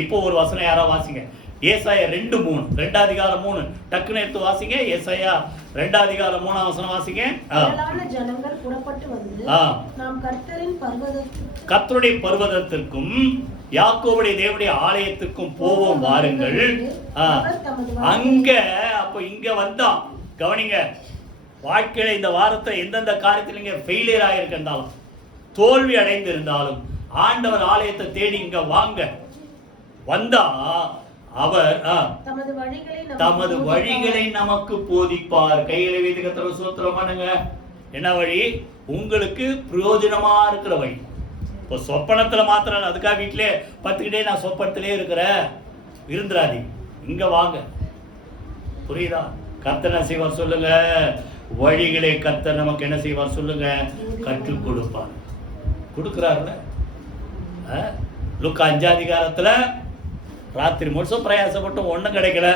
இப்போ ஒரு வசனம் யாரா வாசிங்க, ஏசாயா 2:3, 2 அதிகாரம் 3, டக்குன்னு எடுத்து வாசிங்க. ஏசாயா 2 அதிகாரம் 3 வசனம் வாசிங்க. ஜனங்கள் புறப்பட்டு வந்து நாம் கர்த்தருடைய பர்வதத்திற்கும் யாக்கோபுடைய தேவனுடைய ஆலயத்துக்கும் போவோம் வாருங்கள். அங்க அப்ப இங்க வந்தா கவனிங்க, வாழ்க்கையில இந்த வாரத்தை எந்தெந்த காரியத்தில் நீங்க ஃபெயிலியர் ஆகியிருந்தாலும், தோல்வி அடைந்திருந்தாலும் ஆண்டவர் ஆலயத்தை தேடி இங்க வாங்க. வந்தா அவர் தமது வழிகளை நமக்கு போதிப்பார். கைகளை வைத்து கர்த்தர் ஸ்தோத்திரம் பண்ணுங்க. என்ன வழி? உங்களுக்கு பிரயோஜனமா இருக்கிற வழி. இப்போ சொப்பனத்துல மாத்திரம் அதுக்காக வீட்டிலே பத்துக்கிட்டே நான் சொப்பனத்திலே இருக்கிறேன் இருந்துராதி, இங்க வாங்க. புரியுதா? கர்த்தர் என்ன செய்வார் சொல்லுங்க, வழிகளை கர்த்தர் நமக்கு என்ன செய்வார் சொல்லுங்க, கற்றுக் கொடுப்பார். கொடுக்கிறாருல. லூக்கா 5 அதிகாரத்துல ராத்திரி முழுசும் பிரயாசப்பட்டு ஒன்றும் கிடைக்கல.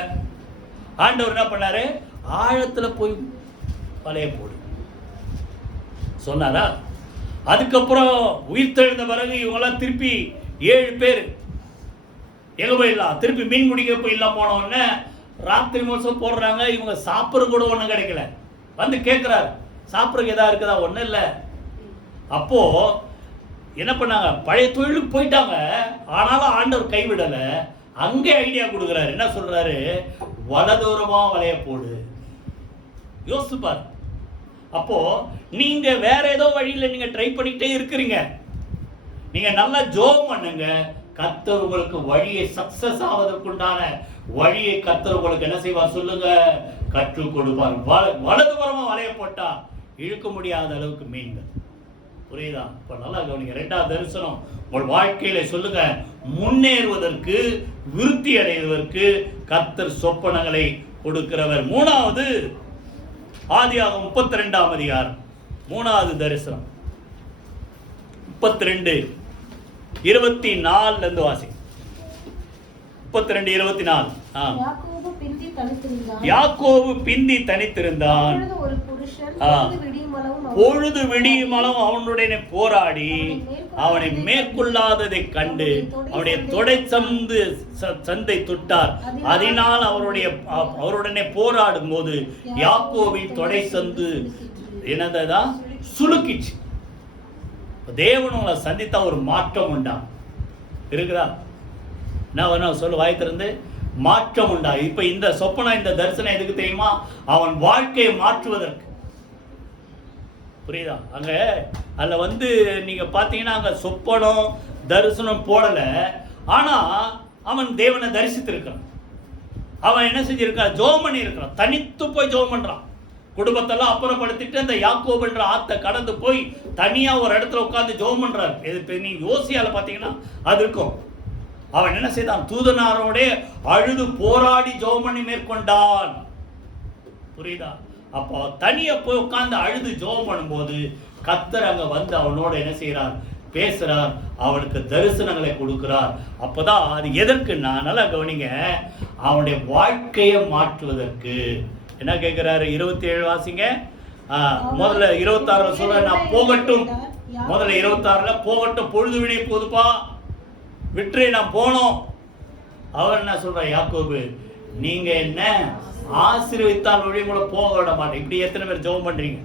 ஆண்டவர் என்ன பண்ணாரு, ஆழத்துல போய் வலைய போடு சொன்னாரா? அதுக்கப்புறம் உயிர் தெழுந்த பிறகு இவங்கெல்லாம் திருப்பி 7 பேர் எங்க போயிடலாம், திருப்பி மீன் குடிக்க போயிடலாம் போனோடனே ராத்திரி முழுசும் போடுறாங்க. இவங்க சாப்பிட்றது கூட ஒன்றும் கிடைக்கல. வந்து கேட்குறாரு, சாப்பிட்றதுக்கு எதா இருக்குதா? ஒன்றும் இல்லை. அப்போ என்ன பண்ணாங்க, பழைய தொழிலுக்கு போயிட்டாங்க. ஆனாலும் ஆண்டவர் கைவிடலை. அங்கே ஐடியா கொடுக்குறாரு. என்ன சொல்றாரு, வலதூரமா வலைய போடு. யோசிப்பார். அப்போ நீங்க வேற ஏதோ வழியில நீங்க ட்ரை பண்ணிட்டே இருக்கிறீங்க. நீங்க நல்லா ஜோம் பண்ணுங்க, கர்த்தர் உங்களுக்கு வழியை சக்சஸ் ஆவதற்குண்டான வழியை கர்த்தர் உங்களுக்கு என்ன செய்வார் சொல்லுங்க, கற்றுக் கொடுப்பார். வலதுபுறமா வளைய போட்டா இழுக்க முடியாத அளவுக்கு மீன்கள். புரியுதா? இப்ப நல்லா கவனிங்க. 2வது தரிசனம் உங்கள் வாழ்க்கையில சொல்லுங்க, முன்னேறுவதற்கு விருத்தி அடைவதற்கு கர்த்தர் சொப்பனங்களை கொடுக்கிறவர். 3வது ஆதியாகமம் 32ஆம் அதிகாரம் 3வது தரிசனம் 32:24 இருந்து வாசி. 32:24. யாக்கோபு பிந்தி தனித்திருந்தான். பொழுது விடியுமளவும் அவனுடைய போராடி அவனை மேற்கொள்ளாததை கண்டு அவனுடைய தொடை சந்தை தொட்டார். அதனால் அவருடனே போராடும் போது யாக்கோபின் தொடை சந்து என்னதா சுளுக்கிச்சு. தேவன் உங்களை சந்தித்தா ஒரு மாற்றம் உண்டா இருக்குதா? நான் சொல்ல வாய் திறந்து மாற்றம் உண்டா? இப்ப இந்த சொப்பனம், இந்த தரிசனம் எதுக்கு தெரியுமா? அவன் வாழ்க்கையை மாற்றுவதற்கு. புரியுதா? அங்க அதுல நீங்க பாத்தீங்கன்னா அங்க சொப்பனம் தரிசனம் போடல. ஆனா அவன் தேவனை தரிசித்திருக்கான். அவன் என்ன செஞ்சிருக்கான்? ஜெபம் பண்ணி இருக்கான். தனித்து போய் ஜெபம் பண்றான். குடும்பத்தெல்லாம் அப்புறப்படுத்திட்டு அந்த யாக்கோபுன்ற ஆத்தை கடந்து போய் தனியா ஒரு இடத்துல உட்கார்ந்து ஜெபம் பண்றாரு. நீ யோசியால பாத்தீங்கன்னா அது இருக்கும். அவன் என்ன செய்தான்? தூதனாரோட அழுது போராடி ஜெபம் பண்ணி மேற்கொண்டான். புரியுதா? அப்போ தனியா போய் உட்கார்ந்து அழுது ஜெபம் பண்ணும்போது கர்த்தர் அங்க அவனோட என்ன செய்யறார்? பேசுறார். அவனுக்கு தரிசனங்களை கொடுக்கிறார். அப்பதான் அது எதற்குன்னா, நல்லா கவனிங்க, அவனுடைய வாழ்க்கையை மாற்றுவதற்கு. என்ன கேட்கிறாரு? 27 வாசிங்க. முதல்ல 26 சொல்ற, நான் போகட்டும். முதல்ல 26 போகட்டும், பொழுது விடிய போதுப்பா, விட்டுரு, நான் போனோம். அவர் என்ன சொல்ற? யாக்கோபு, நீங்க என்ன ஆசீர்வதித்தால் ஒழிய உங்களை போக விட மாட்டேன். இப்படி எத்தனை பேர் ஜெபம் பண்றீங்க?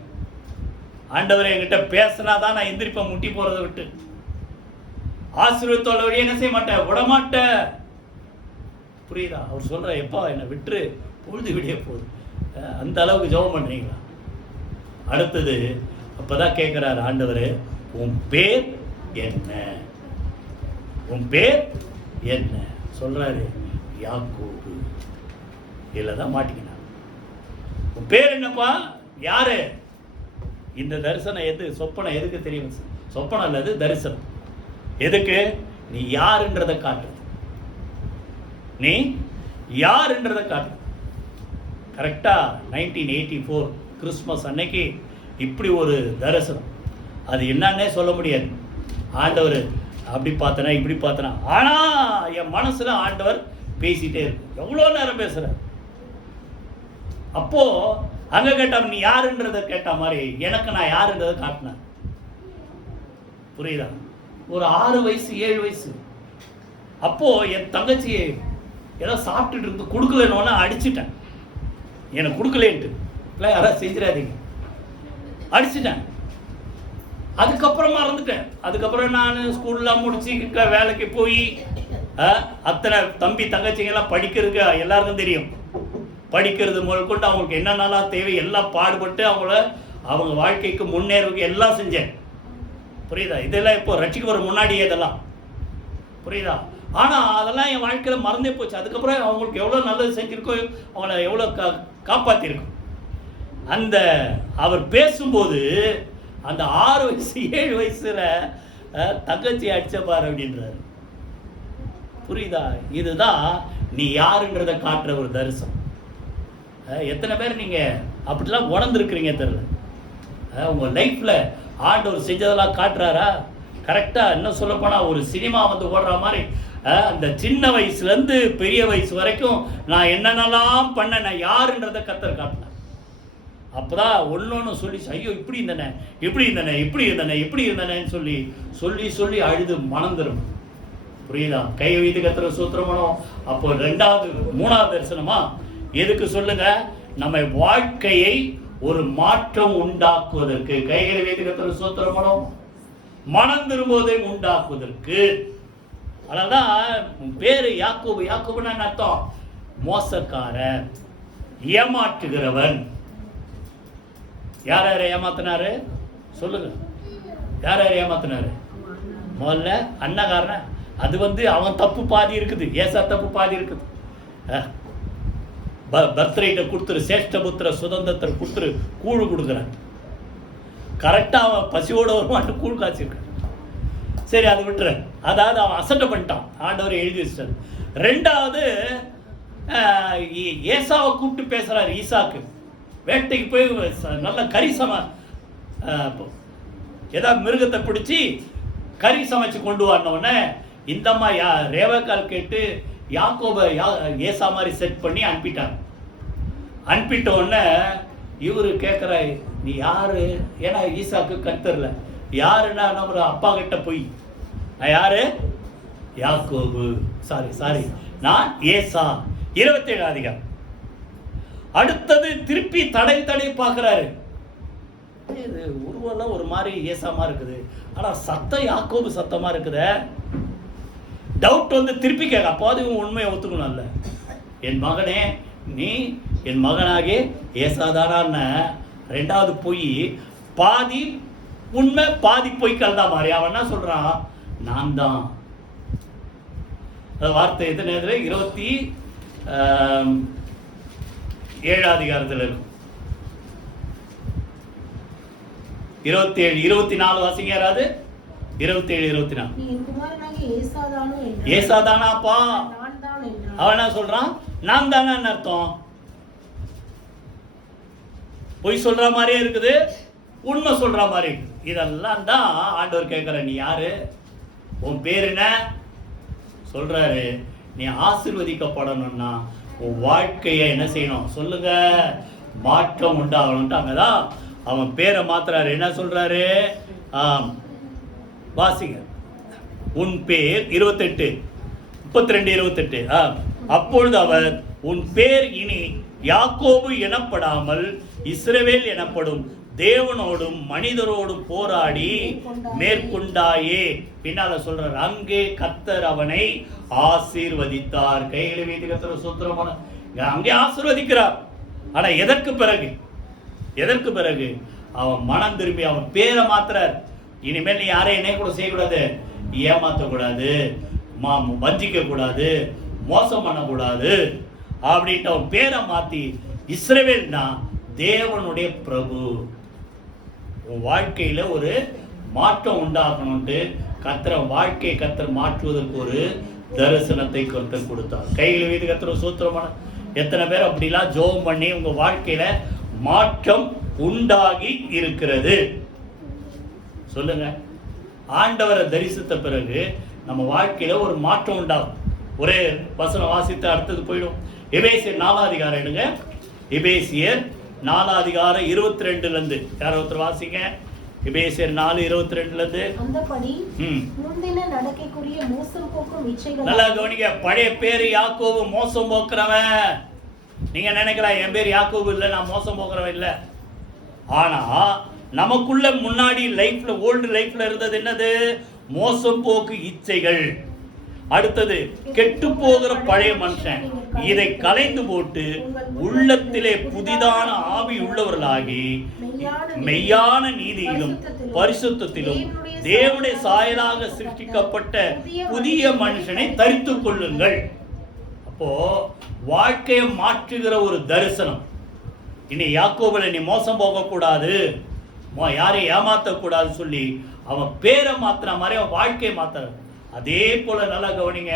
ஆண்டவரே என்கிட்ட பேசினாதான் நான் எந்திரிப்பேன் முட்டி போறதை விட்டு. ஆசீர்வதித்தால் ஒழிய என்ன செய்ய மாட்டேன், விட மாட்டேன். புரியுதா? அவர் சொல்ற, எப்பா என்ன விட்டுரு, பொழுது விடிய போகுது. அந்த அளவுக்கு ஜெபம் பண்றீங்களா? அடுத்தது அப்பதான் கேட்கிறாரு ஆண்டவர், உன் பேர் என்ன? உன் பேர் என்ன சொல்றாரு? யாக்கோபு. இல்லதான் மாட்டிக்கினார். உன் பேர் என்னப்பா? யாரு? இந்த தரிசனம் சொப்பனம் எதுக்கு தெரியும்? சொப்பனம் அல்லது தரிசனம் எதுக்கு? நீ யாருன்றதை காட்டு. நீ யாருன்றதை காட்டு. கரெக்டா 1984 கிறிஸ்மஸ் அன்னைக்கு இப்படி ஒரு தரிசனம். அது என்னன்னே சொல்ல முடியாது. ஆண்டவர் அப்படி பார்த்தனா இப்படி பார்த்தனா, ஆனா என் மனசுல ஆண்டவர் பேசிட்டே இருக்கு. எவ்வளவு நேரம் பேசுற. அப்போ அங்க கேட்டா நீ யாருன்றத கேட்ட மாதிரி எனக்கு நான் யாருன்றதை காட்டினேன். புரியுதா? ஒரு 6 வயசு 7 வயசு. அப்போ என் தங்கச்சி ஏதோ சாப்பிட்டுட்டு இருந்து கொடுக்கலன்னு அடிச்சுட்டேன். எனக்கு கொடுக்கலேன்ட்டு இல்லை, யாராவது செஞ்சிடாதீங்க, அடிச்சுட்டேன். அதுக்கப்புறமா இருந்துட்டேன். அதுக்கப்புறம் நான் ஸ்கூல்லாம் முடிச்சு வேலைக்கு போய் அத்தனை தம்பி தங்கச்சிங்கெல்லாம் படிக்கிறதுக்கு எல்லாருக்கும் தெரியும். படிக்கிறது முதற்கொண்டு அவங்களுக்கு என்னென்னலாம் தேவை எல்லாம் பாடுபட்டு அவங்க வாழ்க்கைக்கு முன்னேறதுக்கு எல்லாம் செஞ்சேன். புரியுதா? இதெல்லாம் இப்போ ரட்சிக்கு வர முன்னாடியே இதெல்லாம். புரியுதா? ஆனால் அதெல்லாம் என் வாழ்க்கையில் மறந்தே போச்சு. அதுக்கப்புறம் அவங்களுக்கு எவ்வளோ நல்லது செஞ்சுருக்கோ, அவங்கள எவ்வளோ காப்பாற்றிருக்கோம். அந்த அவர் பேசும்போது அந்த 6 வயசு 7 வயசுல தங்கச்சி அடிச்சப்பாரு அப்படின்றாரு. புரியுதா? இதுதான் நீ யாருன்றதை காட்டுற ஒரு தரிசனம். எத்தனை பேர் நீங்க அப்படிலாம் உணர்ந்துருக்கிறீங்க தெரியல. உங்க லைஃப்ல ஆண்டவர் செஞ்சதெல்லாம் காட்டுறாரா? கரெக்டா. இன்னும் சொல்ல போனா ஒரு சினிமா ஓடுற மாதிரி அந்த சின்ன வயசுல இருந்து பெரிய வயசு வரைக்கும் நான் என்னென்னலாம் பண்ண, நான் யாருன்றதை கர்த்தர் காட்டினார். அப்பதான் ஒன்னொன்னு சொல்லி, ஐயோ இப்படி இருந்தனே, இப்படி இருந்தனே, இப்படி இருந்தனே, இப்படி இருந்தனேன்னு சொல்லி சொல்லி சொல்லி அழுது மணந்துரும். புரியுதா? கை வைத்து கர்த்தரை ஸ்தோத்திரம் பண்ணுவோம். அப்போ 2வது 3வது தரிசனமா எதுக்கு சொல்லுங்க? நம்ம வாழ்க்கையை ஒரு மாற்றம் உண்டாக்குவதற்கு. கைகளை வைத்து கர்த்தரை ஸ்தோத்திரம் பண்ணுவோம். மனம் திரும்புவதை உண்டாக்குவதற்கு. அதான் பேரு யாக்கோபு. யாக்கோபுன்னு அர்த்தம் மோசக்காரன், ஏமாற்றுகிறவன். யார் யாரை ஏமாத்தினாரு சொல்லுங்க? யார் யாரை ஏமாத்தினாரு? முதல்ல அண்ணகாரன அது அவன் தப்பு பாதி இருக்குது, ஏசா தப்பு பாதி இருக்குது. பர்த்ரைட்டை கொடுத்துரு, சேஷ்டபுத்திர சுதந்திரத்தை கொடுத்துரு, கூழ் கொடுக்குறான். கரெக்டாக அவன் பசியோடு வருவான்ட்டு கூழ் காய்ச்சிருக்கான். சரி, அதை விட்டுற. அதாவது அவன் அசட்டை பண்ணிட்டான், ஆண்டவர் எழுதி வச்சிட்டார். ரெண்டாவது ஏசாவை கூப்பிட்டு பேசுகிறார். ஈசாக்கு வேட்டைக்கு போய் நல்ல ஏதாவது மிருகத்தை பிடிச்சி கறி சமைச்சு கொண்டு வரணுன்னே இந்தம்மா ரேவக்கால் கேட்டு யாக்கோபை ஏசா மாதிரி செட் பண்ணி அனுப்பிட்டாங்க. அனுப்பிட்ட உடனே இவரு கேட்குற, நீ யாரு? ஏன்னா ஈசாக்கு கத்தரல. யாருன்னா நம்ம அப்பா கிட்ட போய், நான் யாரு? யாக்கோபு. சாரி, நான் ஏசா. 27 அதிகாரம். அடுத்தது திருப்பி தடை பார்க்குறாரு. இது உருவெல்லாம் ஒரு மாதிரி ஏசாமா இருக்குது, ஆனால் சத்தம் யாக்கோபு சத்தமாக இருக்குது. டவுட் திருப்பி கேட்க. அப்போது இவன் உண்மையை ஒத்துக்கணும்ல. என் மகனே, நீ என் மகனாகி ஏசாதான. ரெண்டாவது போய் பாதி உண்மை பாதி பொய் கலந்தா மாதிரி. அவன் என்ன சொல்றான்? நான் தான். வார்த்தை எத்தனை 27 அதிகாரத்தில் இருக்கும். 27 24 வாசிங்க யாராவது. 27 24. ஏசாதானாப்பா. அவன் என்ன சொல்றான்? நான் தானே அர்த்தம். பொய் சொல்ற மாதிரியே இருக்குது, உண்மை சொல்ற மாதிரி இருக்குது. இதெல்லாம் தான் ஆண்டவர் கேட்கிற. நீ யாரு? உன் பேர் என்ன? சொல்றாரு, நீ ஆசீர்வதிக்கப்படணும்னா உன் வாழ்க்கையை என்ன செய்யணும் சொல்லுங்க? மாற்றம் உண்டாகணும்ட்டு அங்கதான் அவன் பேரை மாத்துறாரு. என்ன சொல்றாரு? வாசிங்க. உன் பேர் 28 32 28. அப்பொழுது அவர், உன் பேர் இனி யாக்கோபு எனப்படாமல் இஸ்ரவேல் எனப்படும், தேவனோடும் மனிதரோடும் போராடி மேற்கொண்டாயே. பின்னால சொல்றார், அங்கே கர்த்தர் அவனை ஆசீர்வதித்தார். கையில வீட்டு கர்த்தர் சூத்திரமான அங்கே ஆசீர்வதிக்கிறார். ஆனா எதற்கு பிறகு அவன் மனம் திரும்பி அவன் பேரை மாத்துறார். இனிமேல் நீ யாரையும் என்ன கூட செய்யக்கூடாது, ஏமாற்றக்கூடாது, வஞ்சிக்க கூடாது, மோசம் பண்ணக்கூடாது அப்படின்ட்டு அவன் பேரை மாத்தி இஸ்ரவேல்னா தேவனுடைய பிரபு. உன் வாழ்க்கையில ஒரு மாற்றம் உண்டாகணும்ட்டு கர்த்தர் மாற்றுவதற்கு ஒரு தரிசனத்தை கர்த்தர் கொடுத்தார். கையில் வீடு கர்த்தர் சூத்திரமான. எத்தனை பேர் அப்படிலாம் ஜோம் பண்ணி உங்க வாழ்க்கையில மாற்றம் உண்டாகி இருக்கிறது சொல்லுங்க. ஆண்டவரை தரிசித்த பிறகு நம்ம வாழ்க்கையில ஒரு மாற்றம் உண்டாகும். ஒரே வசனம் வாசித்து அடுத்தது போயிடும். எபேசியர் 4 அதிகாரம் எடுங்க. எபேசியர் 4 அதிகாரம் 22 இருந்து யாரோ ஒருத்தர் வாசிங்க. எபேசியர் 4:22 அந்தபடி முந்தின நடக்கைக்குரிய மோசம் போக்கும் இச்சைகள். நல்லா கவனிங்க. பழைய பேரு யாக்கோபு, மோசம் போக்குறவன். நீங்க நினைக்கலாம் என் பேர் யாக்கோபு இல்லை, நான் மோசம் போக்குறவன் இல்லை. ஆனா நமக்குள்ள முன்னாடி லைஃப்ல ஓல்டு லைஃப்ல இருந்தது என்னது? மோசம் போக்கு இச்சைகள். அடுத்தது கெட்டு போகிற பழைய மனுஷன். இதை கலைந்து போட்டு உள்ளத்திலே புதிதான ஆவி உள்ளவர்களாகி மெய்யான நீதியிலும் பரிசுத்தத்திலும் தேவனுடைய சாயலாக சிருஷ்டிக்கப்பட்ட புதிய மனுஷனை தரித்துக் கொள்ளுங்கள். அப்போ வாழ்க்கையை மாற்றுகிற ஒரு தரிசனம். இனி யாக்கோபுல நீ மோசம் போகக்கூடாது, யாரையும் ஏமாற்றக்கூடாது சொல்லி அவன் பேரை மாத்துற மாதிரி அவன் வாழ்க்கையை மாத்துற. அதே போல நல்லா கவனிங்க.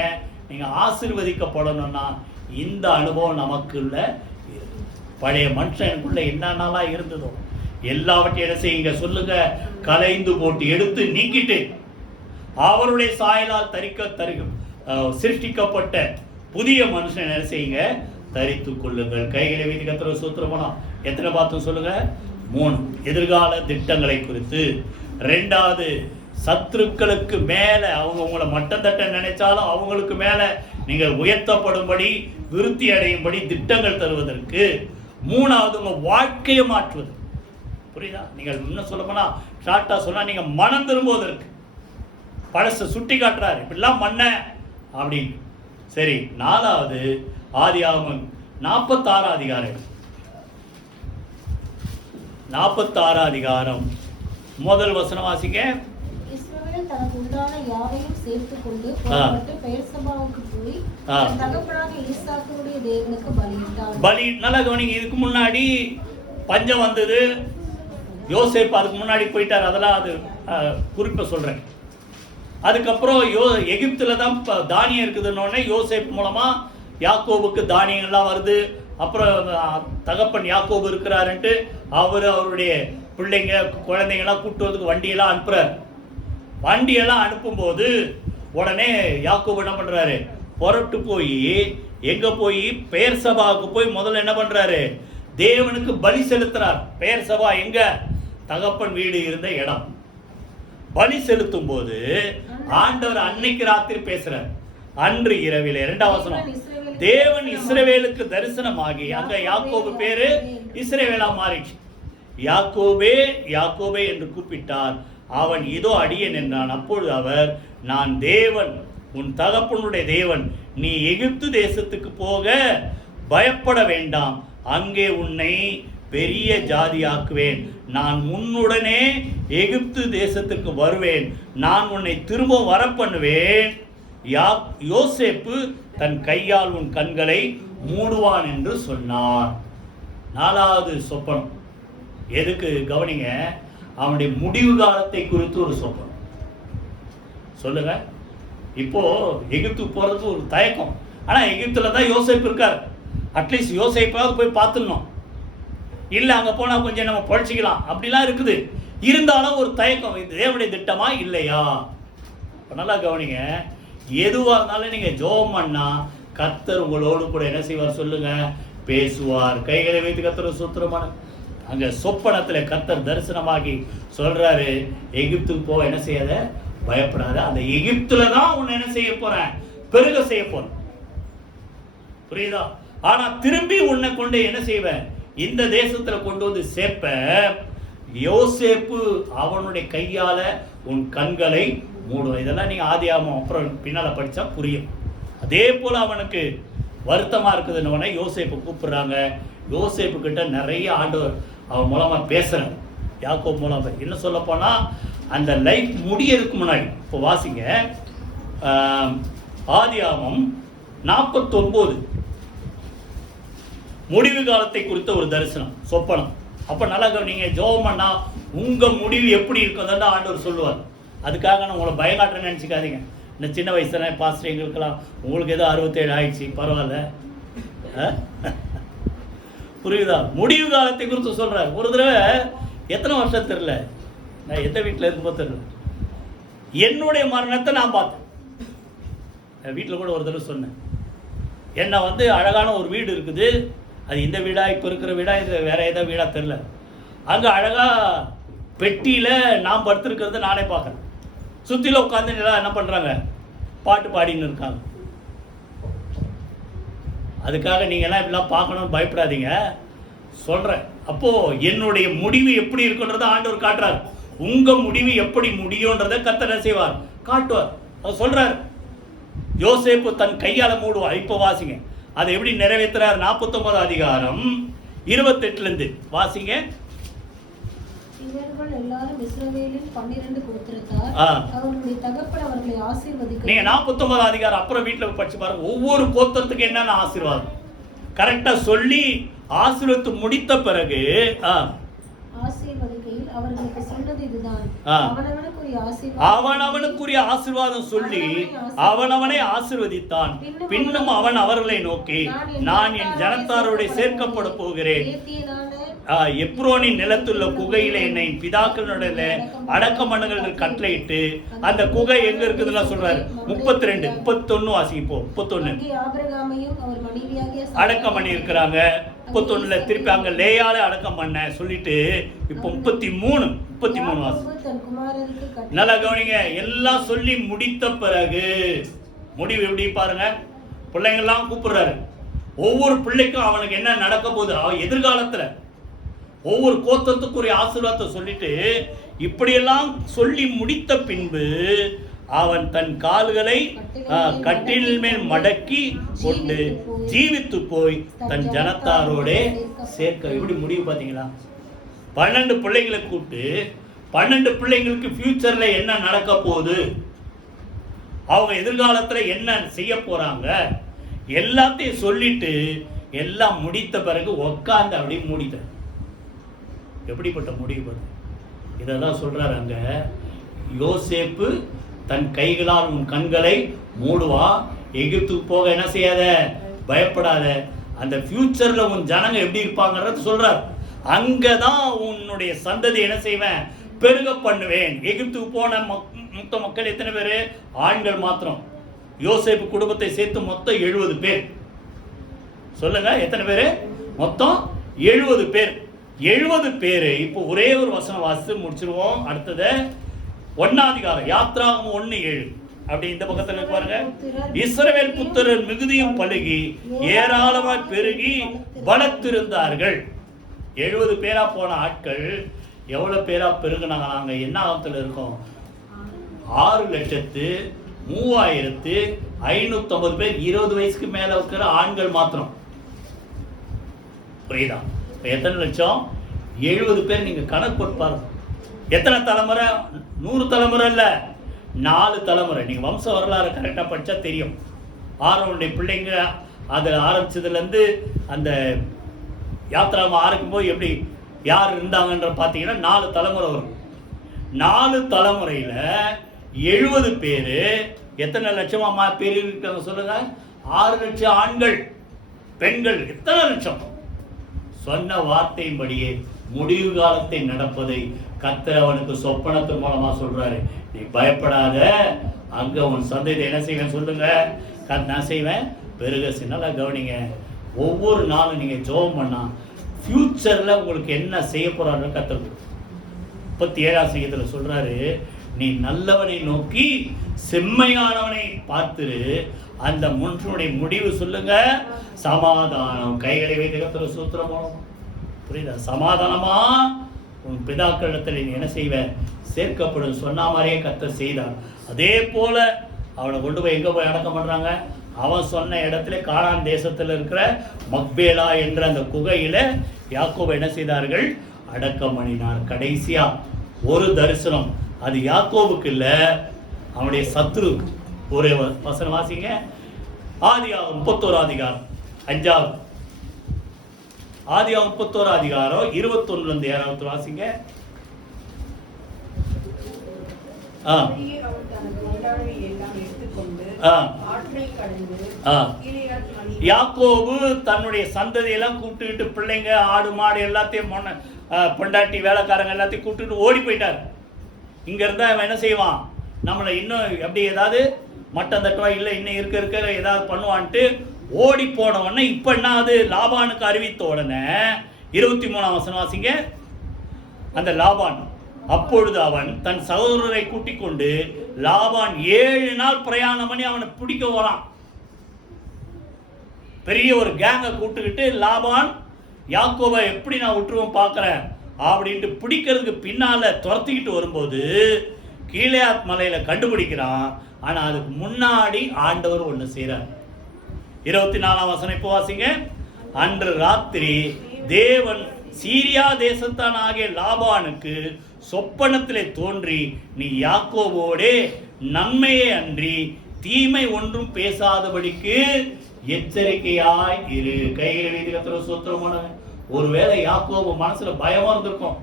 நீங்க ஆசீர்வதிக்கப்படணும்னா இந்த அனுபவம் நமக்குள்ள பழைய மனுஷனுக்குள்ள என்னென்னலாம் இருந்ததோ எல்லாவற்றையும் என்ன செய்யுங்க சொல்லுங்க? கலைந்து போட்டு எடுத்து நீக்கிட்டு அவருடைய சாயலால் சிருஷ்டிக்கப்பட்ட புதிய மனுஷன் என்ன செய்யுங்க? தரித்துக் கொள்ளுங்கள். கைகளை வீட்டு கத்திர சூத்திரமானா எத்தனை பார்த்து சொல்லுங்க? 3 எதிர்கால திட்டங்களை குறித்து. 2வது சத்துருக்களுக்கு மேல அவங்க உங்களை மட்டம் தட்ட நினைச்சாலும் அவங்களுக்கு மேல நீங்கள் உயர்த்தப்படும்படி விருத்தி அடையும்படி திட்டங்கள் தருவதற்கு. 3வது உங்க வாழ்க்கையை மாற்றுவது. புரியுதா? நீங்கள் இன்னும் சொல்ல போனா ஷார்ட்டா சொன்னா நீங்க மனம் திரும்புவதற்கு பழச சுட்டி காட்டுறாரு, இப்படிலாம் பண்ண அப்படின்னு. சரி, 4வது ஆதியாகமம் 46 அதிகாரம். 46 அதிகாரம் முதல் வசனம் வாசிங்க. தேவன் தனக்கு உண்டான யாவையும் சேர்த்துக் கொண்டு புறப்பட்டு பெயர்சபாவுக்கு போய் தன் தகப்பனாகிய ஈசாக்குடைய தேவனுக்கு பலியிட்டான். பலி நல்லா கவனிங்க. இதுக்கு முன்னாடி பஞ்சம் வந்தது, யோசேப்பு அதுக்கு முன்னாடி போயிட்டார், அதெல்லாம் அது குறிப்பை சொல்றேன். அதுக்கப்புறம் எகிப்துல தான் தானியம் இருக்குதுன்னொடனே யோசேப்பு மூலமா யாக்கோபுக்கு தானியங்கள்லாம் வருது. அப்புறம் தகப்பன் யாக்கோபு இருக்கிறாருன்ட்டு அவருடைய பிள்ளைங்க குழந்தைங்கள்லாம் கூட்டுவதுக்கு வண்டியெல்லாம் அனுப்புறாரு. வண்டியெல்லாம் அனுப்பும்போது உடனே யாக்கோபு என்ன பண்றாரு, புறப்பட்டு போய் எங்க போய் பெயர்சபாவுக்கு போய் முதல்ல என்ன பண்றாரு, தேவனுக்கு பலி செலுத்துறார். பெயர்சபா எங்க, தகப்பன் வீடு இருந்த இடம். பலி செலுத்தும் போது ஆண்டவர் அன்னைக்கு ராத்திரி பேசுறார். அன்று இரவிலே 2ஆம் வசனம், தேவன் இஸ்ரவேலுக்கு தரிசனமாகி, அங்க யாக்கோபு பேரு இஸ்ரவேலா மாறிச்சு. யாக்கோபே யாக்கோபே என்று கூப்பிட்டார். அவன் இதோ அடியேன் என்றான். அப்பொழுது அவர், நான் தேவன், உன் தகப்பனுடைய தேவன். நீ எகிப்து தேசத்துக்கு போக பயப்பட வேண்டாம், அங்கே உன்னை பெரிய ஜாதியாக்குவேன். நான் உன்னுடனே எகிப்து தேசத்துக்கு வருவேன். நான் உன்னை திரும்ப வர பண்ணுவேன். யோசேப்பு தன் கையால் உன் கண்களை மூடுவான் என்று சொன்னார். 4வது சொப்பனம் எதுக்கு கவனிங்க, அவனுடைய முடிவு காலத்தை குறித்து ஒரு சொப்பனம். சொல்லுங்க. இப்போ எகிப்து போறது ஒரு தயக்கம். ஆனா எகிப்துல தான் யோசேப்பு இருக்கார். அட்லீஸ்ட் யோசேப்பாவது போய் பார்த்துடணும், இல்லை அங்கே போனால் கொஞ்சம் நம்ம பழச்சிக்கலாம் அப்படிலாம் இருக்குது. இருந்தாலும் ஒரு தயக்கம், இது தேவனுடைய திட்டமா இல்லையா? நல்லா கவனிங்க. எதுவாக இருந்தாலும் நீங்கள் ஜெபம் பண்ணா கர்த்தர் உங்களோடு கூட என்ன செய்வார் சொல்லுங்க, பேசுவார். கைகளை வைத்து கர்த்தர் சூத்திரமான அங்கே சொப்பனத்தில் கர்த்தர் தரிசனமாகி சொல்றாரு, எகிப்துக்கு போக என்ன செய்யாத, பயப்படாத. அந்த எகிப்துல தான் உன்னை என்ன செய்ய போறேன், பெருக செய்ய போறேன். புரியுதா? ஆனா திரும்பி உன்னை கொண்டு என்ன செய்வேன், இந்த தேசத்துல கொண்டு வந்து சேர்ப்ப. யோசேப்பு அவனுடைய கையால உன் கண்களை மூடும். இதெல்லாம் நீங்க ஆதியாகமம் அப்புறம் பின்னால படிச்சா புரியும். அதே போல அவனுக்கு வருத்தமா இருக்குதுன்னு யோசேப்பு கூப்பிடுறாங்க. யோசேப்பு கிட்ட நிறைய ஆண்டவர் அவன் மூலமா பேசுறாங்க. யாக்கோபு மூலமா என்ன சொல்ல போனா, அந்த லைஃப் முடியறதுக்கு முன்னாடி இப்போ வாசிங்க, ஆதியாகமம் 49 முடிவு காலத்தை குறித்த ஒரு தரிசனம், சொப்பனம். அப்போ நல்லா நீங்க ஜெபம் பண்ணா உங்க முடிவு எப்படி இருக்குதுன்னு ஆண்டவர் சொல்லுவார். அதுக்காக நான் உங்களை பயங்காட்டுறேன்னு நினச்சிக்காதீங்க. இந்த சின்ன வயசுல பாஸ்டர் எங்களுக்கெல்லாம் உங்களுக்கு ஏதோ 67 ஆயிடுச்சு, பரவாயில்ல. புரியுதா? முடிவு காலத்தை குறித்து சொல்றாரு. ஒரு தடவை எத்தனை வருஷம் தெரியல, நான் எந்த வீட்டில் இருக்கும்போது தெரியல, என்னுடைய மரணத்தை நான் பார்த்தேன். வீட்டில் கூட ஒரு தடவை சொன்னேன், என்ன அழகான ஒரு வீடு இருக்குது. அது இந்த வீடா, இப்போ இருக்கிற வீடா, இது வேற ஏதாவது வீடா தெரியல. அங்கே அழகா பெட்டியில் நான் படுத்திருக்கிறத நானே பார்க்குறேன். சுற்றில உட்காந்து என்ன பண்ணுறாங்க, பாட்டு பாடின்னு இருக்காங்க. அதுக்காக நீங்கள் எல்லாம் இப்படிலாம் பார்க்கணும்னு பயப்படாதீங்க, சொல்கிறேன். அப்போது என்னுடைய முடிவு எப்படி இருக்குன்றதை ஆண்டவர் காட்டுறார். உங்கள் முடிவு எப்படி முடியுன்றதை கர்த்தர் செய்வார், காட்டுவார். அவர் சொல்கிறார், யோசேப்பு தன் கையால் மூடுவார். இப்போ வாசிங்க, அதை எப்படி நிறைவேற்றுறார். 49 அதிகாரம் 28 வாசிங்க. இவர்கள் எல்லாரும் இஸ்ரவேலின் 12 கோத்திரத்தார். அவர்களுடைய தகப்பன் அவர்களை ஆசீர்வதிக்க. நீங்க 49 அதிகாரம் அப்புறம் வீட்டில் படிச்சு பாருங்க. ஒவ்வொரு கோத்திரத்துக்கு என்னென்ன ஆசீர்வாதம் கரெக்டா சொல்லி ஆசீர்வதித்து முடித்த பிறகு ஆசீர்வதிக்கையில் அவர்களுக்கு சொன்னது இதுதான், அவனவனுக்குரிய ஆசீர்வாதம் சொல்லி அவனவனை ஆசீர்வதித்தான். பின்னும் அவன் அவர்களை நோக்கி, நான் என் ஜனத்தாரோட சேர்க்கப்பட போகிறேன். எப்ரோனின் நிலத்துள்ள குகையில என்னை பிதாக்களுடைய அடக்க பண்ணுங்கள் கட்டளையிட்டு. அந்த குகை எங்க இருக்குதுன்னு சொல்றாரு. 32 31 வாசிப்போ. 31 அடக்கம் பண்ணி இருக்கிறாங்க. 31 திருப்பி அங்க லேயால அடக்கம் பண்ண சொல்லிட்டு இப்போ 33 வாசி. நல்லா கவனிங்க. எல்லாம் சொல்லி முடித்த பிறகு முடிவு எப்படி பாருங்க. பிள்ளைங்கள்லாம் கூப்பிடுறாரு. ஒவ்வொரு பிள்ளைக்கும் அவனுக்கு என்ன நடக்க போகுது எதிர்காலத்துல, ஒவ்வொரு கோத்திரத்துக்குரிய ஆசீர்வாதத்தை சொல்லிட்டு இப்படியெல்லாம் சொல்லி முடித்த பின்பு அவன் தன் கால்களை கட்டில் மேல் மடக்கி கொண்டு ஜீவித்து போய் தன் ஜனத்தாரோட சேர்க்க. எப்படி முடிவு பார்த்தீங்களா? 12 பிள்ளைங்களை கூப்பிட்டு 12 பிள்ளைங்களுக்கு ஃபியூச்சர்ல என்ன நடக்க போகுது, அவங்க எதிர்காலத்துல என்ன செய்ய போறாங்க, எல்லாத்தையும் சொல்லிட்டு எல்லாம் முடித்த பிறகு உட்கார்ந்து அப்படியே மூடிட்டார். எப்படிப்பட்ட முடிவு? இதை தான் சொல்றாரு அங்க, யோசேப்பு தன் கைகளால் உன் கண்களை மூடுவா, எகிப்துக்கு போக என்ன செய்யாத, பயப்படாத, அந்த ஃபியூச்சர்ல உன் ஜனங்க எப்படி இருப்பாங்கன்றது சொல்றார். அங்கதான் உன்னுடைய சந்ததி என்ன செய்வேன், பெருக பண்ணுவேன். எகிப்துக்கு போன மொத்த மக்கள் எத்தனை பேரு? ஆண்கள் மாத்திரம். யோசேப்பு குடும்பத்தை சேர்த்து மொத்தம் 70 பேர். சொல்லுங்க எத்தனை பேரு? மொத்தம் 70 பேர். 70 பேரு. இப்போ ஒரே ஒரு வசனம் வாசித்து முடிச்சிருவோம். அடுத்தது 1ஆம் அதிகாரம் யாத்ராகமம் 1:7. அப்படி இந்த பக்கத்துல பாருங்க. இஸ்ரவேல் புத்திரர் மிகுதியும் பலுகி ஏராளமாய் பெருகி பலத்திருந்தார்கள். 70 பேரா போன ஆட்கள் எவ்வளவு பேரா பெருகினாங்க. நாங்க என்ன ஆகத்துல இருக்கோம்? 6,03,550 பேர். 20 வயசுக்கு மேல இருக்கிற ஆண்கள் மாத்திரம். புரியுதா? எத்தனை லட்சம்? 70 பேர். நீங்க கணக்கு போட்டு பாருங்க. எத்தனை தலைமுறை? 100 தலைமுறை இல்ல, 4 தலைமுறை. நீங்க வம்ச வரலாறு கரெக்டா படிச்சா தெரியும். ஆரோனுடைய பிள்ளைங்க அது ஆரம்பிச்சதுல இருந்து அந்த யாத்திராம ஆரம்பிக்கும் போது எப்படி யார் இருந்தாங்கன்ற பார்த்தீங்கன்னா 4 தலைமுறை வரும். 4 தலைமுறையில 70 பேரு. எத்தனை லட்சமா பேர் இருக்காங்க சொல்லுங்க? 6 லட்சம் ஆண்கள், பெண்கள். எத்தனை லட்சம்? சொன்ன வார்த்தையின்படியே முடிவு காலத்தை நடப்பதை கர்த்தர் அவனுக்கு சொப்பனத்து மூலமா சொல்றாரு. நீ பயப்படாத, அங்க உன் சந்ததி என்ன செய்வேன் சொல்லுங்க, நான் செய்வேன் பெருக. சின்னலா கவனிங்க. ஒவ்வொரு நாளும் நீங்க ஜெபம் பண்ணா ஃபியூச்சர்ல உங்களுக்கு என்ன செய்ய போறாரு கர்த்தர் 37ஆம் சங்கீதத்துல சொல்றாரு, நீ நல்லவனை நோக்கி செம்மையானவனை பார்த்துரு, அந்த முன்னுடைய முடிவு சொல்லுங்க சமாதானம். கைகளை வைத்து கர்த்தர் சூத்திரம் போனோம். புரியுதா? சமாதானமா உன் பிதாக்களிடத்தில் நீ என்ன செய்வ, சேர்க்கப்படும். சொன்ன மாதிரியே கர்த்தர் செய்தார். அதே போல அவனை கொண்டு போய் எங்க போய் அடக்கம் பண்றாங்க? அவன் சொன்ன இடத்துல கானான் தேசத்தில் இருக்கிற மக்பேலா என்ற அந்த குகையில யாக்கோபு என்ன செய்தார்கள்? அடக்கம் பண்ணினார். கடைசியா ஒரு தரிசனம், அது யாக்கோபுக்கு இல்ல, அவனுடைய சத்ருக்கு. ஒரு வசனம் வாசிங்க. ஆதியாகமம் 31ஆம் அதிகாரம் 5வது. ஆதியாகமம் 31ஆம் அதிகாரம் 21ல இருந்து யாராவது வாசிங்க. யாக்கோபு தன்னுடைய சந்ததியெல்லாம் கூப்பிட்டுக்கிட்டு, பிள்ளைங்க, ஆடு மாடு எல்லாத்தையும் பொண்டாட்டி வேலைக்காரங்க எல்லாத்தையும் கூப்பிட்டுட்டு ஓடி போயிட்டார். இங்க இருந்தா அவன் என்ன செய்வான், நம்மளை இன்னும் எப்படி ஏதாவது மட்டம் தட்டுவா, இல்லை இன்னும் இருக்க ஏதாவது பண்ணுவான்ட்டு ஓடி போன உடனே இப்ப என்ன ஆகுது? லாபானுக்கு அறிவித்த உடனே 23ஆம் வசனம் வாசிங்க. அந்த லாபான், அப்பொழுது அவன் தன் சகோதரரை கூட்டிக் கொண்டு, லாபான் 7 நாள் பிரயாணம் பண்ணி அவனை பிடிக்க வரான். பெரிய ஒரு கேங்கை கூட்டுக்கிட்டு லாபான் யாக்கோபை எப்படி நான் விட்டுருவோம் பார்க்கிறேன் அப்படின்ட்டு பிடிக்கிறதுக்கு பின்னால துரத்திக்கிட்டு வரும்போது கீலேயாத் மலையில கண்டுபிடிக்கிறான். ஆனா அதுக்கு முன்னாடி ஆண்டவர் ஒண்ணு செய்றார். 24ஆம் வசனம் இப்போ வாசிங்க. அன்று ராத்திரி தேவன் சீரியா தேசத்தான் ஆகிய லாபானுக்கு சொப்பனத்திலே தோன்றி, நீ யாக்கோபோடே நன்மையே அன்றி தீமை ஒன்றும் பேசாதபடிக்கு எச்சரிக்கையாய் இரு. கைகளை வைத்து கர்த்தருக்கு ஸ்தோத்திரம். ஒருவேளை யாக்கோபு மனசுல பயமா இருந்திருக்கும்.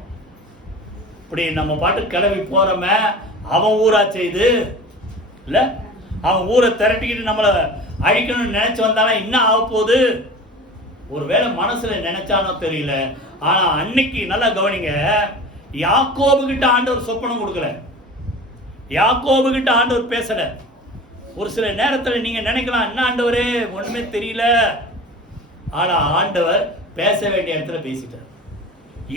இப்படி நம்ம பாட்டு கிளம்பி போறோமே, அவன் ஊரா செய்து இல்ல, அவன் ஊரை திரட்டிக்கிட்டு நம்மளை அழிக்கணும்னு நினைச்சு வந்தானா என்ன ஆக போகுது? ஒருவேளை மனசுல நினைச்சானோ தெரியல. ஆனா அன்னைக்கு நல்லா கவனிங்க, யாக்கோபு கிட்ட ஆண்டவர் சொப்பனம் கொடுக்கல, யாக்கோபு கிட்ட ஆண்டவர் பேசல. ஒரு சில நேரத்தில் நீங்க நினைக்கலாம், என்ன ஆண்டவரே ஒண்ணுமே தெரியல. ஆனா ஆண்டவர் பேச வேண்டிய இடத்துல பேசிட்டார்.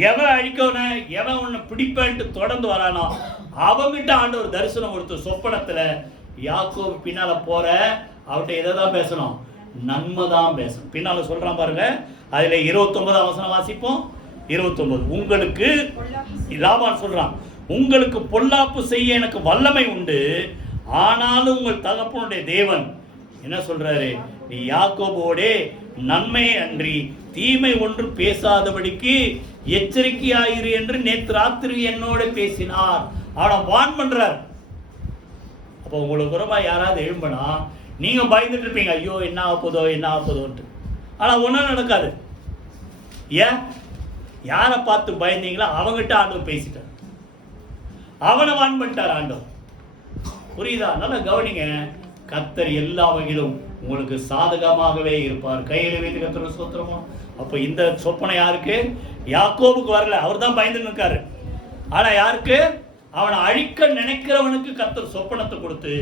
எவன் அழிக்கணும், எவன் உன்னை பிடிப்பேன்ட்டு தொடர்ந்து வரானோ அவங்கிட்ட ஆண்டவர் தரிசனம் கொடுத்த சொப்பனத்துல, யாக்கோபு பின்னால போற அவர்கிட்ட எதை தான் பேசணும்? நன்மை தான் பேசணும். பின்னால சொல்றான் பாருங்க. அதுல 29ஆம் வசனம் வாசிப்போம். 29. உங்களுக்கு லாபான் சொல்றான், உங்களுக்கு பொல்லாப்பு செய்ய எனக்கு வல்லமை உண்டு, ஆனாலும் உங்கள் தகப்பனுடைய தேவன் என்ன சொல்றாரு? நீ யாக்கோபோடே நன்மை அன்றி தீமை ஒன்று பேசாதபடிக்கு எச்சரிக்கையாயிரு என்று நேற்று ராத்திரி என்னோட பேசினார். அவனை வான் பண்றார். அப்போ உங்களுக்கு குறைவா யாராவது எழும்பனா நீங்க பயந்துட்டு இருப்பீங்க, ஐயோ என்ன ஆகுதோன்ட்டு. ஆனா ஒன்றும் நடக்காது. ஏன்? யாரை பார்த்து பயந்தீங்களோ அவங்ககிட்ட ஆண்டவர் பேசிட்டார், அவனை வான் பண்ணிட்டார் ஆண்டவர். புரியுதா? நல்லா கவனிங்க. கர்த்தர் எல்லா வகையிலும் உங்களுக்கு சாதகமாகவே இருப்பார். கையில வைத்து கர்த்தர் ஸ்தோத்திரமோ. அப்போ இந்த சொப்பனை யாருக்கு? யாக்கோபுக்கு வரல, அவர் தான் பயந்து நிற்காரு. ஆனா யாருக்கு? அவனை அழிக்க நினைக்கிறவனுக்கு கர்த்தர் சொப்பனத்தை கொடுத்து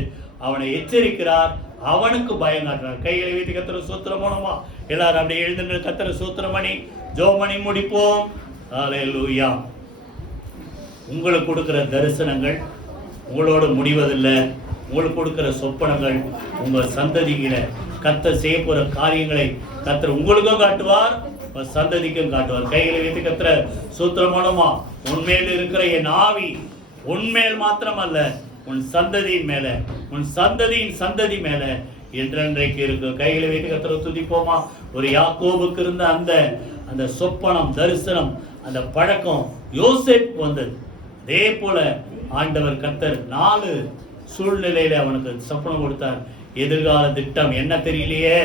அவனை எச்சரிக்கிறார், அவனுக்கு பயம் காட்டுறார். கையில வைத்து கர்த்தர் ஸ்தோத்திரம் மூலமா எல்லாரும் அப்படியே எழுந்து கர்த்தர் ஸ்தோத்திரமணி ஜோமணி முடிப்போம். ஹல்லேலூயா. உங்களுக்கு கொடுக்கிற தரிசனங்கள் உங்களோட முடிவதில்லை. உங்களுக்கு கொடுக்கிற சொப்பனங்கள் உங்கள் சந்ததிகளை கர்த்தர் செய்ய போற காரியங்களை கர்த்தர் உங்களுக்கும் காட்டுவார், சந்ததிக்கும் காட்டுவார். கைகளை வைத்து கர்த்தர் சூத்திரமானமா உன்மேல் இருக்கிற என் ஆவி உன்மேல் மாத்திரமல்ல உன் சந்ததியின் மேல, உன் சந்ததியின் சந்ததி மேல என்றென்றைக்கு இருக்கு. கைகளை வைத்து கர்த்தர் துதிப்போமா. ஒரு யாக்கோபுக்கு இருந்த அந்த சொப்பனம், தரிசனம், அந்த பழக்கம் யோசேப்புக்கு வந்தது. அதே போல ஆண்டவர் கர்த்தர் 4 சூழ்நிலையில அவனுக்கு சொப்பனம் கொடுத்தார். எதிர்கால திட்டம் என்ன தெரியலையே,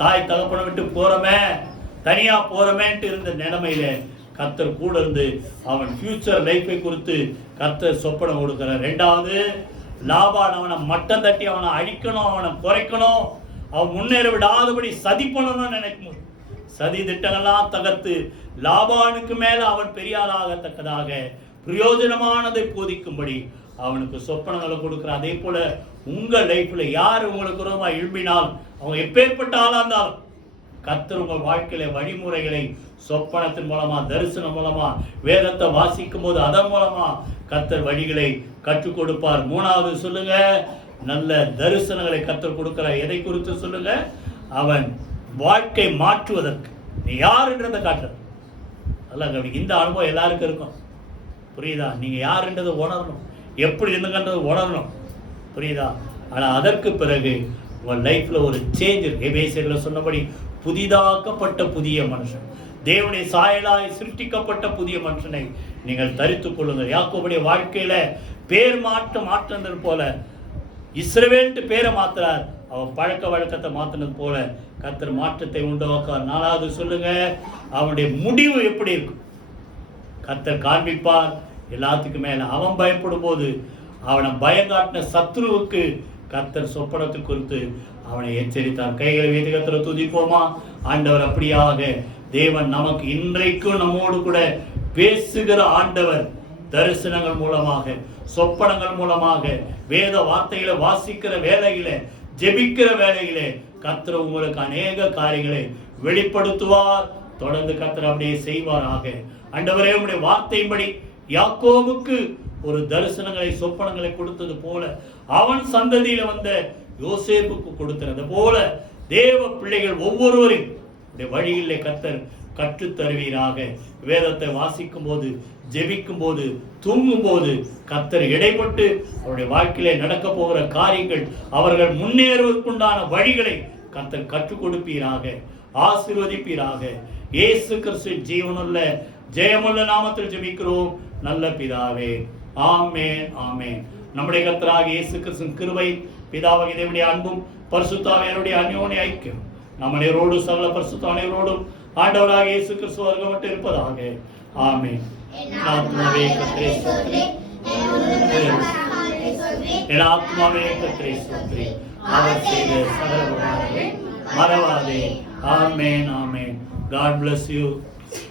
தாய் தகப்பனை விட்டு போறமே, தனியா போறமேன்ட்டு இருந்த நிலைமையில கர்த்தர் கூட இருந்து அவன் ஃபியூச்சர் லைஃபை குறித்து கர்த்தர் சொப்பனம் கொடுக்கிறார். 2வது, லாபான் அவனை மட்டம் தட்டி அவனை அழிக்கணும், அவனை குறைக்கணும், அவன் முன்னேற விடாதபடி சதி பண்ணணும்னு நினைக்கும். சதி திட்டங்கள்லாம் தகர்த்து லாபானுக்கு மேல அவன் பெரியாராகத்தக்கதாக பிரயோஜனமானதை போதிக்கும்படி அவனுக்கு சொப்பனங்களை கொடுக்குற. அதே போல உங்க லைஃப்ல யார் உங்களுக்கு ரொம்ப எழும்பினால், அவங்க எப்பேற்பட்ட ஆளா இருந்தாலும் கர்த்தர் உங்கள் வாழ்க்கையில வழிமுறைகளை சொப்பனத்தின் மூலமா, தரிசனம் மூலமா, வேதத்தை வாசிக்கும் போது அதன் மூலமா கர்த்தர் வழிகளை கற்றுக் கொடுப்பார். 3வது சொல்லுங்க, நல்ல தரிசனங்களை கர்த்தர் கொடுக்கிறார். எதை குறித்து சொல்லுங்க? அவன் வாழ்க்கை மாற்றுவதற்கு நீ யாருன்றதை காட்டுறது. நல்லா இந்த அனுபவம் எல்லாருக்கும் இருக்கும். புரியுதா? நீங்க யாருன்றதை உணரணும், எப்படி இருந்துங்கன்றது உணரணும். புரியுதா? ஆனா அதற்கு பிறகு உங்கள் லைஃப்ல ஒரு சேஞ்ச் இருக்கு. எபேசியர்ல சொன்னபடி புதிதாக்கப்பட்ட புதிய மனுஷன், தேவனுடைய சாயலாய் சிருஷ்டிக்கப்பட்ட புதிய மனுஷனை நீங்கள் தரித்துக் கொள்ளுங்கள். யாக்கோபுடைய வாழ்க்கையில பேர் மாற்றினது போல இஸ்ரவேல்ட்டு பேரை மாத்துறார், அவன் பழக்க வழக்கத்தை மாத்தினது போல கர்த்தர் மாற்றத்தை உண்டாக்குவார். 4வது சொல்லுங்க, அவனுடைய முடிவு எப்படி இருக்கும் கர்த்தர் காண்பிப்பார். எல்லாத்துக்கும் மேல அவன் பயப்படும் போது அவனை பயங்காட்டின சத்ருவுக்கு கர்த்தர் சொப்பனத்தை குறித்து அவனை எச்சரித்தார். கைகளை வைத்து கர்த்தரை துதிப்போமா. ஆண்டவர் அப்படியாக தேவன் நமக்கு இன்றைக்கும் நம்மோடு கூட பேசுகிற ஆண்டவர். தரிசனங்கள் மூலமாக, சொப்பனங்கள் மூலமாக, வேத வார்த்தைகளை வாசிக்கிற வேலையில, ஜெபிக்கிற வேலையில கர்த்தர் உங்களுக்கு அநேக காரியங்களை வெளிப்படுத்துவார். தொடர்ந்து கர்த்தர் அப்படியே செய்வாராக. ஆண்டவரே, உம்முடைய வார்த்தையின்படி யாக்கோபுக்கு ஒரு தரிசனங்களை, சொப்பனங்களை கொடுத்தது போல அவன் சந்ததியில வந்த யோசேப்புக்கு கொடுக்கிறது போல தேவ பிள்ளைகள் ஒவ்வொருவரையும் வழியிலே கர்த்தர் கற்றுத் தருவீராக. வேதத்தை வாசிக்கும் போது, ஜெபிக்கும் போது, தூங்கும் போது கர்த்தர் இடைப்பட்டு அவருடைய வாழ்க்கையிலே நடக்க போகிற காரியங்கள், அவர்கள் முன்னேறுவதற்குண்டான வழிகளை கர்த்தர் கற்றுக் கொடுப்பீராக, ஆசீர்வதிப்பீராக. இயேசு கிறிஸ்து ஜீவனுள்ள ஜெயமுள்ள நாமத்தில் ஜெபிக்கிறோம் நல்ல பிதாவே. ஆமென், ஆமென். நம்முடைய கர்த்தராகிய இயேசு கிறிஸ்துவின் கிருபை, பிதாவாகிய தேவனுடைய அன்பும் பரிசுத்த ஆவியானவருடைய அந்யோன்ய ஐக்கியம் நம் அனைவரோடு சகல பரிசுத்த அனைவரோடும் ஆண்டவராகிய இயேசு கிறிஸ்து வர்க்கமட்டு இருப்பதாக. ஆமென். ஆத்மாவே கர்த்தரை ஸ்தோத்திரி, என் ஆத்மாவே கர்த்தரை ஸ்தோத்திரி, அவர் செய்த சகல உபகாரங்களை மறவாதே. ஆமென், ஆமென். God bless you.